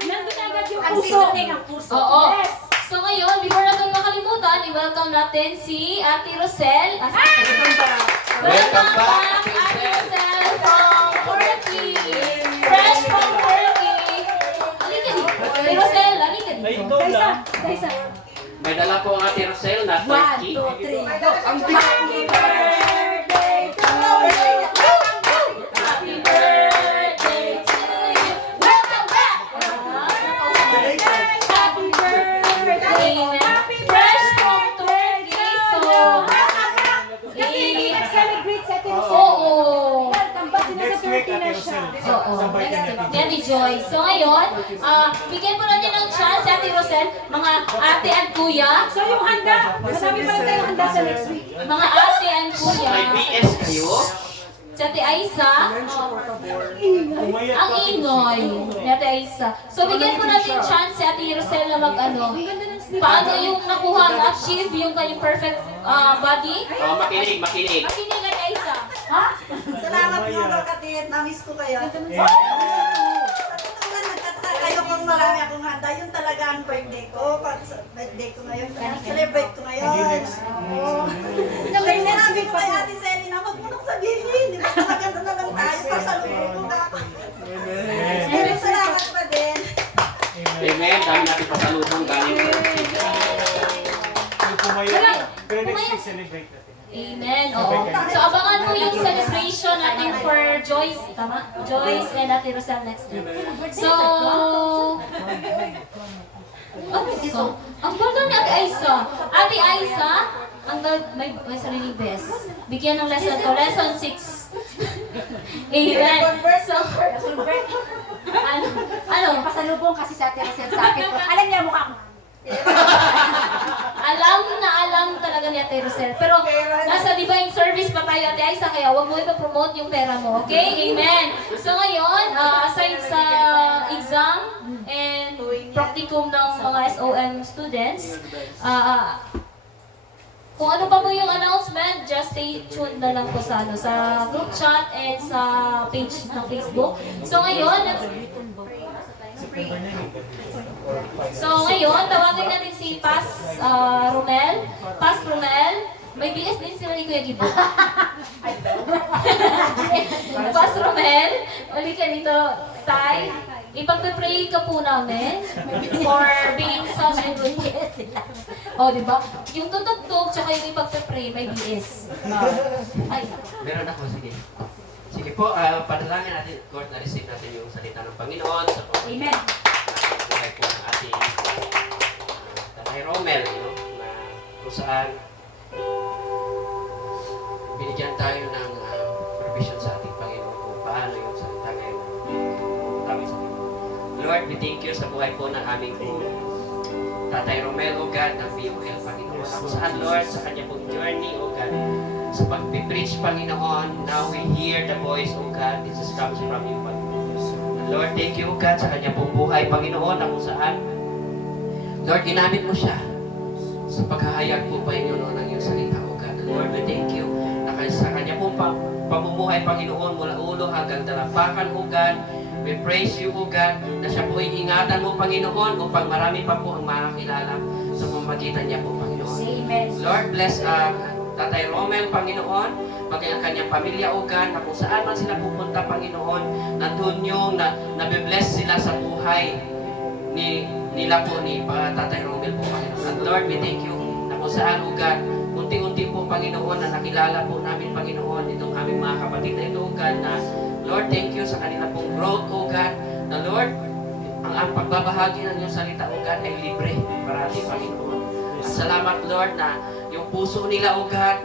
Nandun agad yung Ang puso. seasoning ang puso. Oo. Yes. So ngayon, before natin makalimutan, i-welcome natin si Ate Rosel. Welcome back, Ate Rosel from Turkey. Fresh from Turkey. Halika din. Ate Rosel, halika din. Daisa. May dala po ang Ate Rosel na 1, 20. 2, 3, go! Happy birthday to you! Happy birthday to you. Welcome back. Happy birthday. Amen. Fresh from Turkey. So, Kasi hindi nag-celebrate sa Ate Rosel. oo. Tamba, sinasa Turkey na siya. Oo. Yan ni Joy. So ngayon, bigyan po natin ng chance si Ate Rosel, mga ate at kuya, So yung handa, marami pa rin tayong handa sa next week. mga ate and kuya, May BS kayo. si Ate Aisa, ang ingay ni Ate Aisa. So bigyan po natin chance si Ate Rosel na mag-ano, paano yung nakuha, na-achieve yung kanyang perfect body. Oh, makinig, makinig. Makinig Ate Aisa. Ha? Salamat po kapatid, namiss ko kayo. Sa totoo lang, nagtataka kayo kung marami akong handa. Yun talaga ang birthday ko. Pag sa birthday ko ngayon, celebrate ko ngayon. Naging sinabi ko kay Ate Selena, huwag mo nang sabihin. Di ba maganda na lang tayo? Pasalubong ko ako. Pero salamat pa din. Amen. Dami natin pasalubong galing Amen. Oo. So abangan mo yung celebration natin for Joyce, tama? Joyce and Ate Rosel next week. So, ano ito? Ang ganda ni Ate Aisa. Ate Aisa, may sariling best. Bigyan ng lesson to. Lesson 6. Amen. So, ano? Pasalubong kasi sa Ate Rosel sa akin. Alam niya mukha ko. Alam talaga ni Ate Rosel. Pero nasa divine service pa tayo, Ate Aisa, kaya huwag mo ipa-promote yung pera mo. Okay? Amen. So ngayon, aside sa exam and practicum ng mga SOM students, kung ano pa po yung announcement, just stay tuned na lang po sa, sa group chat and sa page ng Facebook. So ngayon, tawagin natin si Romel. Pas Romel, may BS din sila ni Kuya Gibo. Pas Romel, uli ka dito, Tay. Ipagpe-pray ka po namin for being such a good Oh, di ba? Yung tutugtog, tsaka yung ipagpe-pray, may BS. Ay, Meron ako, sige. Sige po, panalangin natin, Lord, na-receive natin yung salita ng Panginoon sa Amen. buhay po ng ating Tatay Romel, no? Na kung saan binigyan tayo ng provision sa ating Panginoon kung paano yung salita ngayon tawid sa ating. Lord, we thank you sa buhay po ng aming Tatay Romel, O God, ng BOL, Panginoon. Kung saan, Lord, sa kanya pong journey, O God, sa pag-preach, Panginoon, now we hear the voice, O God, this is comes from you, Panginoon. Lord, thank you, O God, sa kanya pong buhay, Panginoon, na kung saan, Lord, ginamit mo siya sa paghahayag po, Panginoon, ng iyong salita, O God. Lord, we thank you na sa kanya pong pamumuhay, Panginoon, mula ulo hanggang dalampakan, O God. We praise you, O God, na siya po ingatan mo, Panginoon, upang marami pa po ang makakilala sa pamamagitan niya po, Panginoon. Amen. Lord, bless Tatay Romel, Panginoon, maging ang kanyang pamilya, O God, na kung saan man sila pupunta, Panginoon, nandun yung nabibless sila sa buhay nila po ni Tatay Romel po, Panginoon. At Lord, we thank you na kung saan, O God, unti-unti po, Panginoon, na nakilala po namin, Panginoon, itong aming mga kapatid na ito, O God, na Lord, thank you sa kanila pong growth, O God, na Lord, ang pagbabahagi ng iyong salita, O God, ay libre para ating Panginoon. At salamat, Lord, na yung puso nila, O God,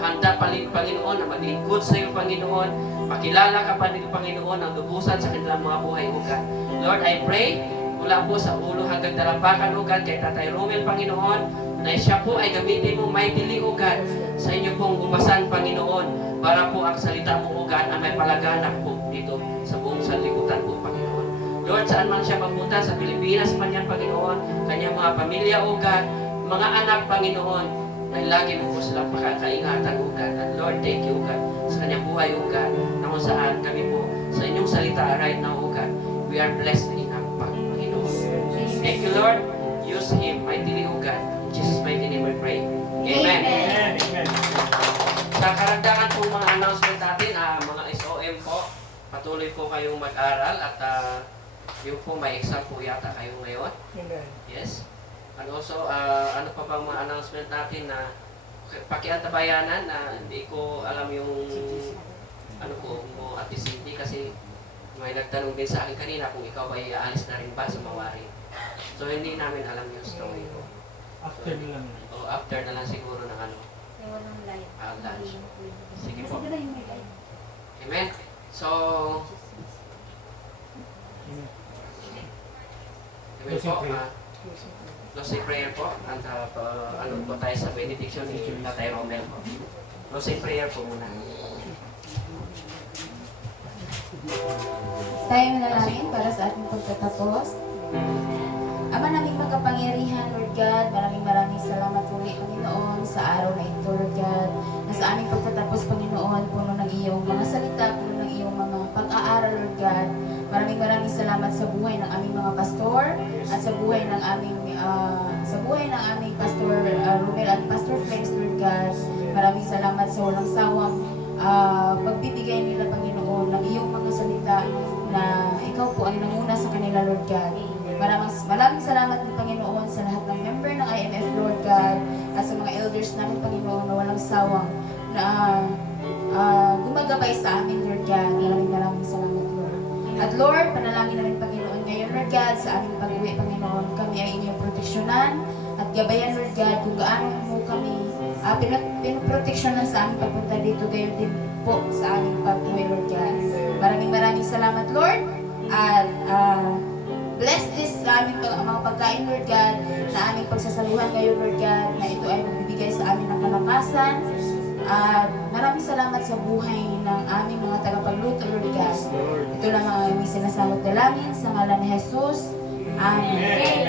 handa pa rin, Panginoon, na maglingkod sa iyo, Panginoon, makilala ka pa rin, Panginoon, ang lubusan sa kanilang mga buhay, O God. Lord, I pray, mula po sa ulo hanggang dalampakan, O God, kay Tatay Romel, Panginoon, na siya po ay gamitin mo mightily, O God, sa inyo pong ubasan, Panginoon, para po ang salita mo, O God, na may palaganap po dito sa buong sanlibutan po, Panginoon. Lord, saan man siya magpunta, sa Pilipinas man yan, Panginoon, kanyang mga pamilya, O God, mga anak, Panginoon, ay lagi mo po silang pakakaingatan, O God. And Lord, thank you, O God, sa kanyang buhay, O God, na kung saan kami po sa inyong salita right now, O God. We are blessed in ang Panginoon. Thank you, Lord. Use Him mightily, O God. In Jesus' mighty name we pray. Amen. Amen. Amen. Sa karagdagan po mga announcement natin, mga SOM po, patuloy po kayong mag-aral at yung po may exam po yata kayo ngayon. Amen. Yes. And also, ano pa bang mga announcement natin na pakiantabayanan na hindi ko alam yung ano po mo Ate Cindy kasi may nagtanong din sa akin kanina kung ikaw ay aalis na rin ba sa Mawari. So hindi namin alam yung story ko. After nila lang. O after na lang siguro ng ano, lunch. Sige po. Amen. So, amen po. Closing prayer po. At ano po tayo sa benediction ni Tatay Romel po. Closing prayer po muna. Tayo manalangin para sa ating pagtatapos. Ama naming magkapangyarihan, Lord God, maraming salamat ulit, Panginoon, sa araw na ito, Lord God, na sa aming pagtatapos, Panginoon, puno ng iyong mga salita, puno ng iyong mga pag-aaral, Lord God. Maraming salamat sa buhay ng aming mga pastor at sa buhay ng aming Pastor Romel at Pastor Flex, Lord God. Maraming salamat sa walang sawang pagbibigay nila, Panginoon, ng iyong mga salita na ikaw po ang nanguna sa kanila, Lord God. Maraming salamat din, Panginoon, sa lahat ng member ng IMF, Lord God, at sa mga elders namin, Panginoon, na walang sawang na gumagabay sa amin, Lord God. Maraming salamat, Lord. At Lord, panalangin namin, Panginoon, ngayon, Lord God, sa aming pag-uwi, Panginoon, kami ay inyong proteksyonan at gabayan, Lord God, kung gaano mo kami pinoproteksyonan sa aming papunta dito, gayon din po sa aming pag-uwi, Lord God. Maraming salamat, Lord, at bless this sa aming mga pagkain, Lord God, na aming pagsasaluhan ngayon, Lord God, na ito ay magbibigay sa amin ng kalakasan. At maraming salamat sa buhay ng aming mga tagapagluto, Lord God. Ito lang ang aming sinasamot dalangin sa ngalan ni Jesus. Amen. Amen.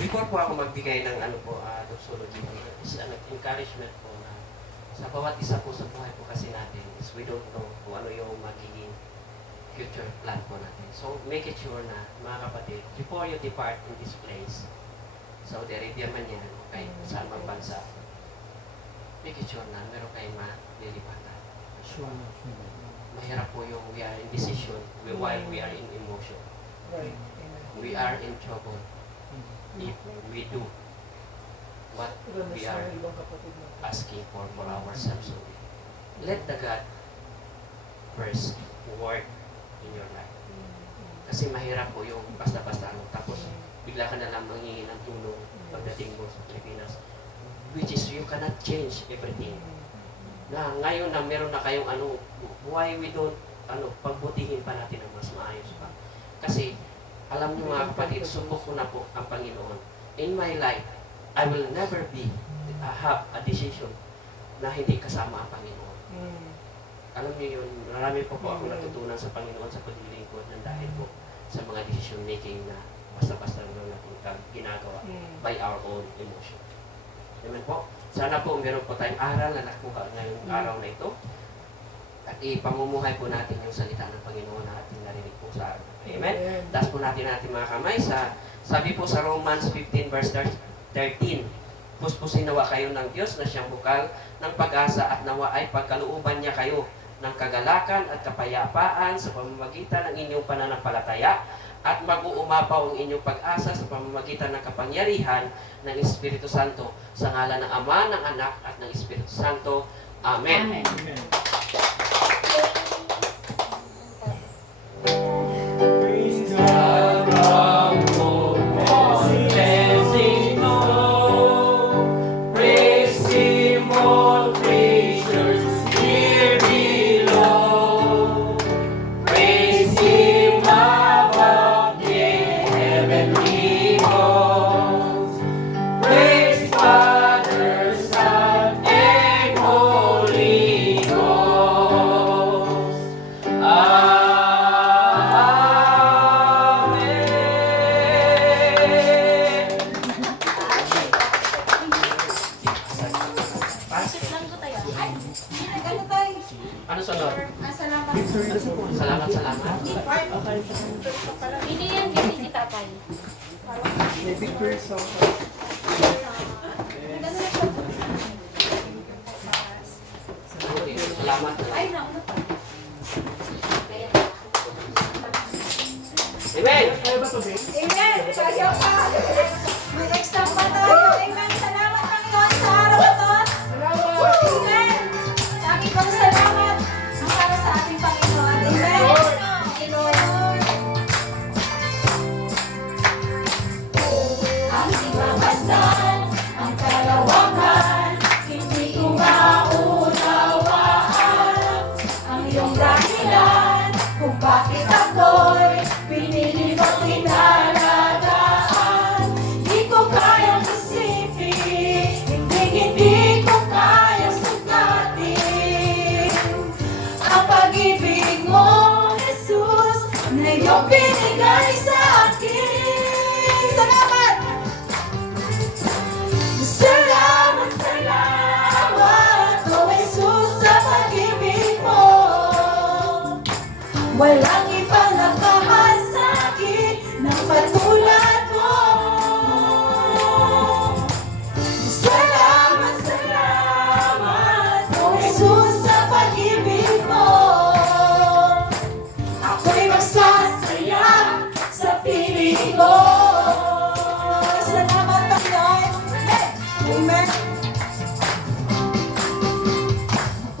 Before po ako magbigay ng ano po, doxology, is an encouragement po na sa bawat isa po sa buhay po kasi natin is we don't know kung ano yung magiging future plan po natin. So make it sure na mga kapatid, before you depart in this place, Saudi Arabia man yan, o kahit saan mang bansa, make it sure na meron kayong malilipatan. Mahirap po yung we are in decision while we are in emotion. Right. We are in trouble if we do what we are asking for ourselves. So let the God first work in your life. Kasi mahirap po yung basta-basta tapos bigla ka na lang manghingi ng tulong pagdating mo sa Pilipinas, which is you cannot change everything. Na ngayon na meron na kayong why we don't pagbutihin pa natin ang mas maayos pa. Kasi alam niyo mga kapatid, subok ko na po ang Panginoon. In my life, I will never have a decision na hindi kasama ang Panginoon. Alam niyo yun, marami po ako natutunan sa Panginoon sa paglilingkod ng dahil po sa mga decision making na basta-basta lang natin ginagawa by our own emotion. Amen po. Sana po meron po tayong aral na nakuha ngayong araw na ito at ipamumuhay po natin yung salita ng Panginoon na ating narinig po sa araw. Amen? Taas po natin mga kamay sabi po sa Romans 15 verse 13, puspusin nawa kayo ng Diyos na siyang bukal ng pag-asa at nawa ay pagkalooban niya kayo ng kagalakan at kapayapaan sa pamamagitan ng inyong pananampalataya at mag-uumapaw ang inyong pag-asa sa pamamagitan ng kapangyarihan ng Espiritu Santo sa ngalan ng Ama, ng Anak at ng Espiritu Santo. Amen. Amen. Praise God. Praise Him, all creatures here below. Praise Him above the heavenly hosts. Praise Father, Son, and Holy Ghost. Hindi yan, hindi si tatay. Salamat. Amen. Amen! Kaya pa! May exam pa tayo! Amen! Salamat Panginoon sa araw na to! Amen! Lagi kong salamat ang para sa ating Panginoon. Amen! Panginoon! Ang ibabasan, ang kalawakan, hindi ko maunawaan ang iyong dahilan kung bakit ako'y pinili mo pinalagaan. Di ko kayang isipin, hindi ko kayang sukatin ang pag-ibig mo, Jesus, na iyong binigay sa akin. Salamat! Salamat, salamat, O Jesus, sa pag-ibig mo. Walang ibang nagmahal sa akin ng katulad mo. Salamat, salamat, O Jesus, sa pag-ibig mo. Ako'y magsasaya sa piling mo. Salamat Panginoon! Amen!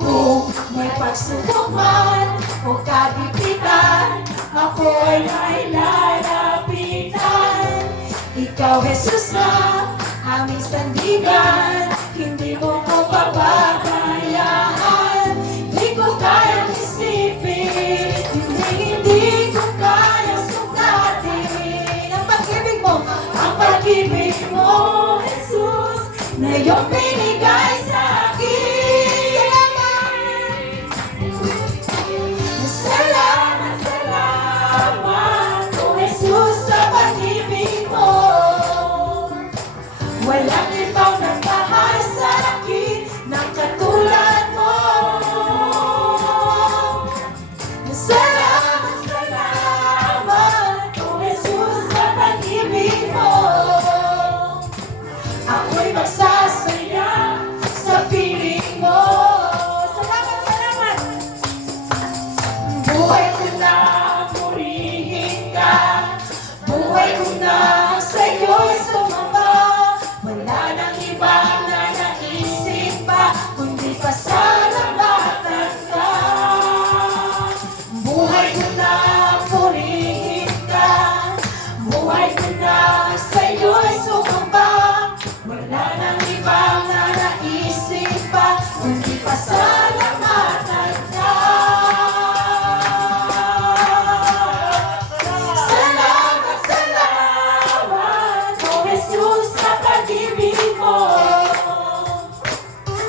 Kung may pagsubok man o kagipitan, ako ay lalapitan. Ikaw, Jesus, na aming sandigan, hindi mo ko pababayaan. Di ko kayang isipin, hindi ko kayang sukatin ang pag-ibig mo, Jesus, na iyong binigay sa akin. Salamat, salamat, O Jesus, sa pag-ibig mo. Walang ibang nagmahal sa akin ng katulad mo. Salamat, salamat, O Jesus, sa pag-ibig mo. Ako'y magsasaya sa piling mo. Salamat, salamat. Buhay ko na purihin ka. Buhay ko na sa'yo'y sumamba. Wala nang ibang na naisip pa, kundi pasalamatan ka. Buhay ko na purihin ka. Buhay ko na sa'yo'y sumamba. Wala nang ibang na naisip pa, kundi pasalamatan ka. Salamat, salamat, O Jesus, sa pag-ibig mo.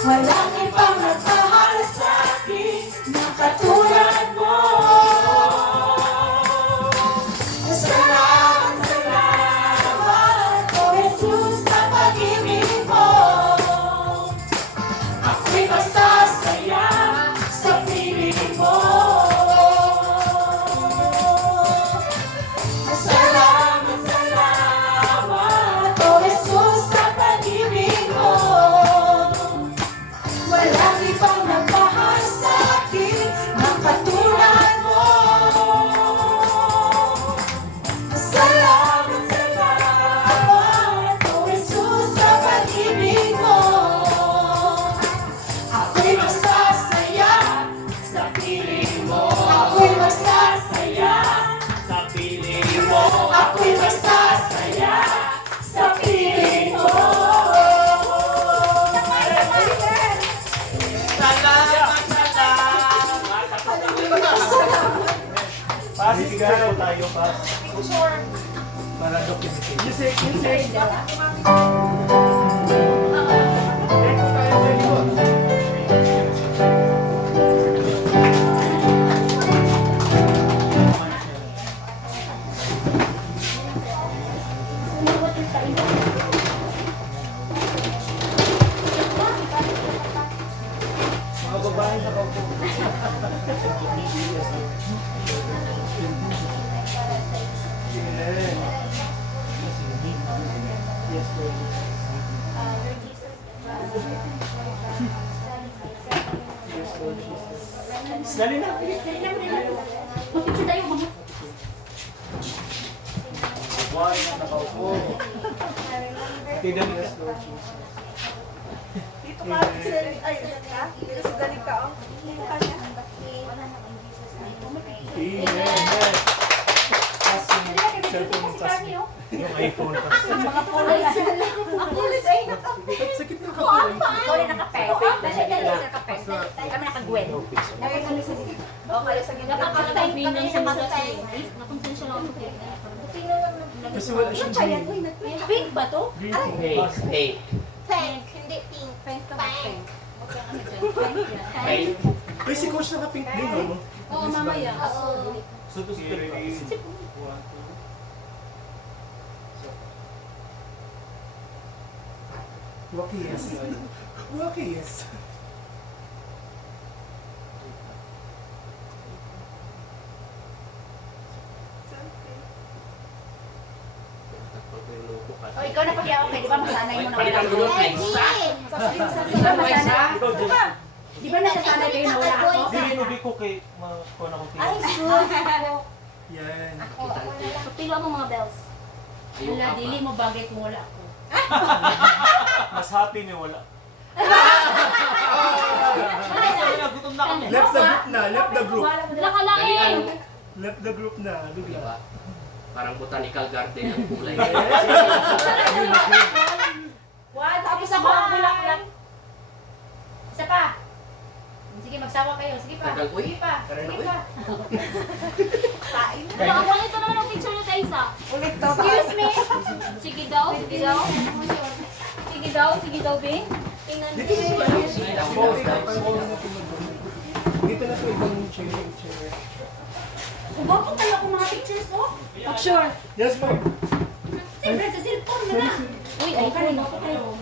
Walang ibang nagmahal sa akin na katulad mo. Salamat, salamat, O Jesus, sa pag-ibig mo. Ako'y masasaya sa piling mo. Salamat, salamat, O Jesus, sa pag-ibig mo. Walang ibang nagmahal sa akin ng katulad mo. Salamat, salamat, O Jesus, sa pag-ibig mo. Ako'y magsasaya sa piling mo. Ako'y magsasaya sa piling mo. Ako'y magsasaya sa piling mo. Salamat, salamat. Pass, picture po tayo, pass. Para documentation. Music, music. Mga babae na po. Dali na. Mag-picture tayo, mga. Buhay na nakaupo. Kay Damitas, Lord Jesus. Dito ka, ay, dito sa galing ka, oh. Dito ka siya. Amen. Pas yung cellphone mo, pas yung iPhone, pas. Mga polo na. Ang kulit ay Sakit na kapulay. Ikaw rin nakapek. Dali, nakapek. Kami nakagwen. Oh, kayo sa gitna. Kasi wala siyang green. Pink ba to? Green po. Hey, Pas. hey, Pink, hindi pink. Pink ka ba? Pink. hey. Ay, si Coach naka-pink din, ano? Oo, mamaya. So, to ready. Waki yes. Waki yes. O, ikaw na pag okay, di ba masanay mo na Palitan ko yung wala flex. Di ba masanay? Di ba nasasanay kayo na wala ako? Hindi, ubi ko kay kuha na kong Ay, tingin. sus. Yan. Pagpilo mo mga bells. Wala, dili mo bagay kung wala ako. Mas happy niya wala. Gutom na kami. Left the group na, left the group. Nakalain! Left the group na, bigla. Diba? Parang botanical garden ang kulay. Wow, tapos ako ang bulaklak. Isa pa. Sige, magsawa kayo. Sige pa. Tagal, uy. Sige pa. Sige pa. Nakapangit pa naman ang picture ni Taisa. Ulit to. Excuse me. Sige daw, sige daw. Sige daw, sige daw, Bing. Tingnan Dito na mo. Dito na sa ibang chair. Ubo kayo akong mga pictures, oh. Picture. Yes, ma'am. Siyempre, sa cellphone mo na. Uy, ay, kanin ako kayo.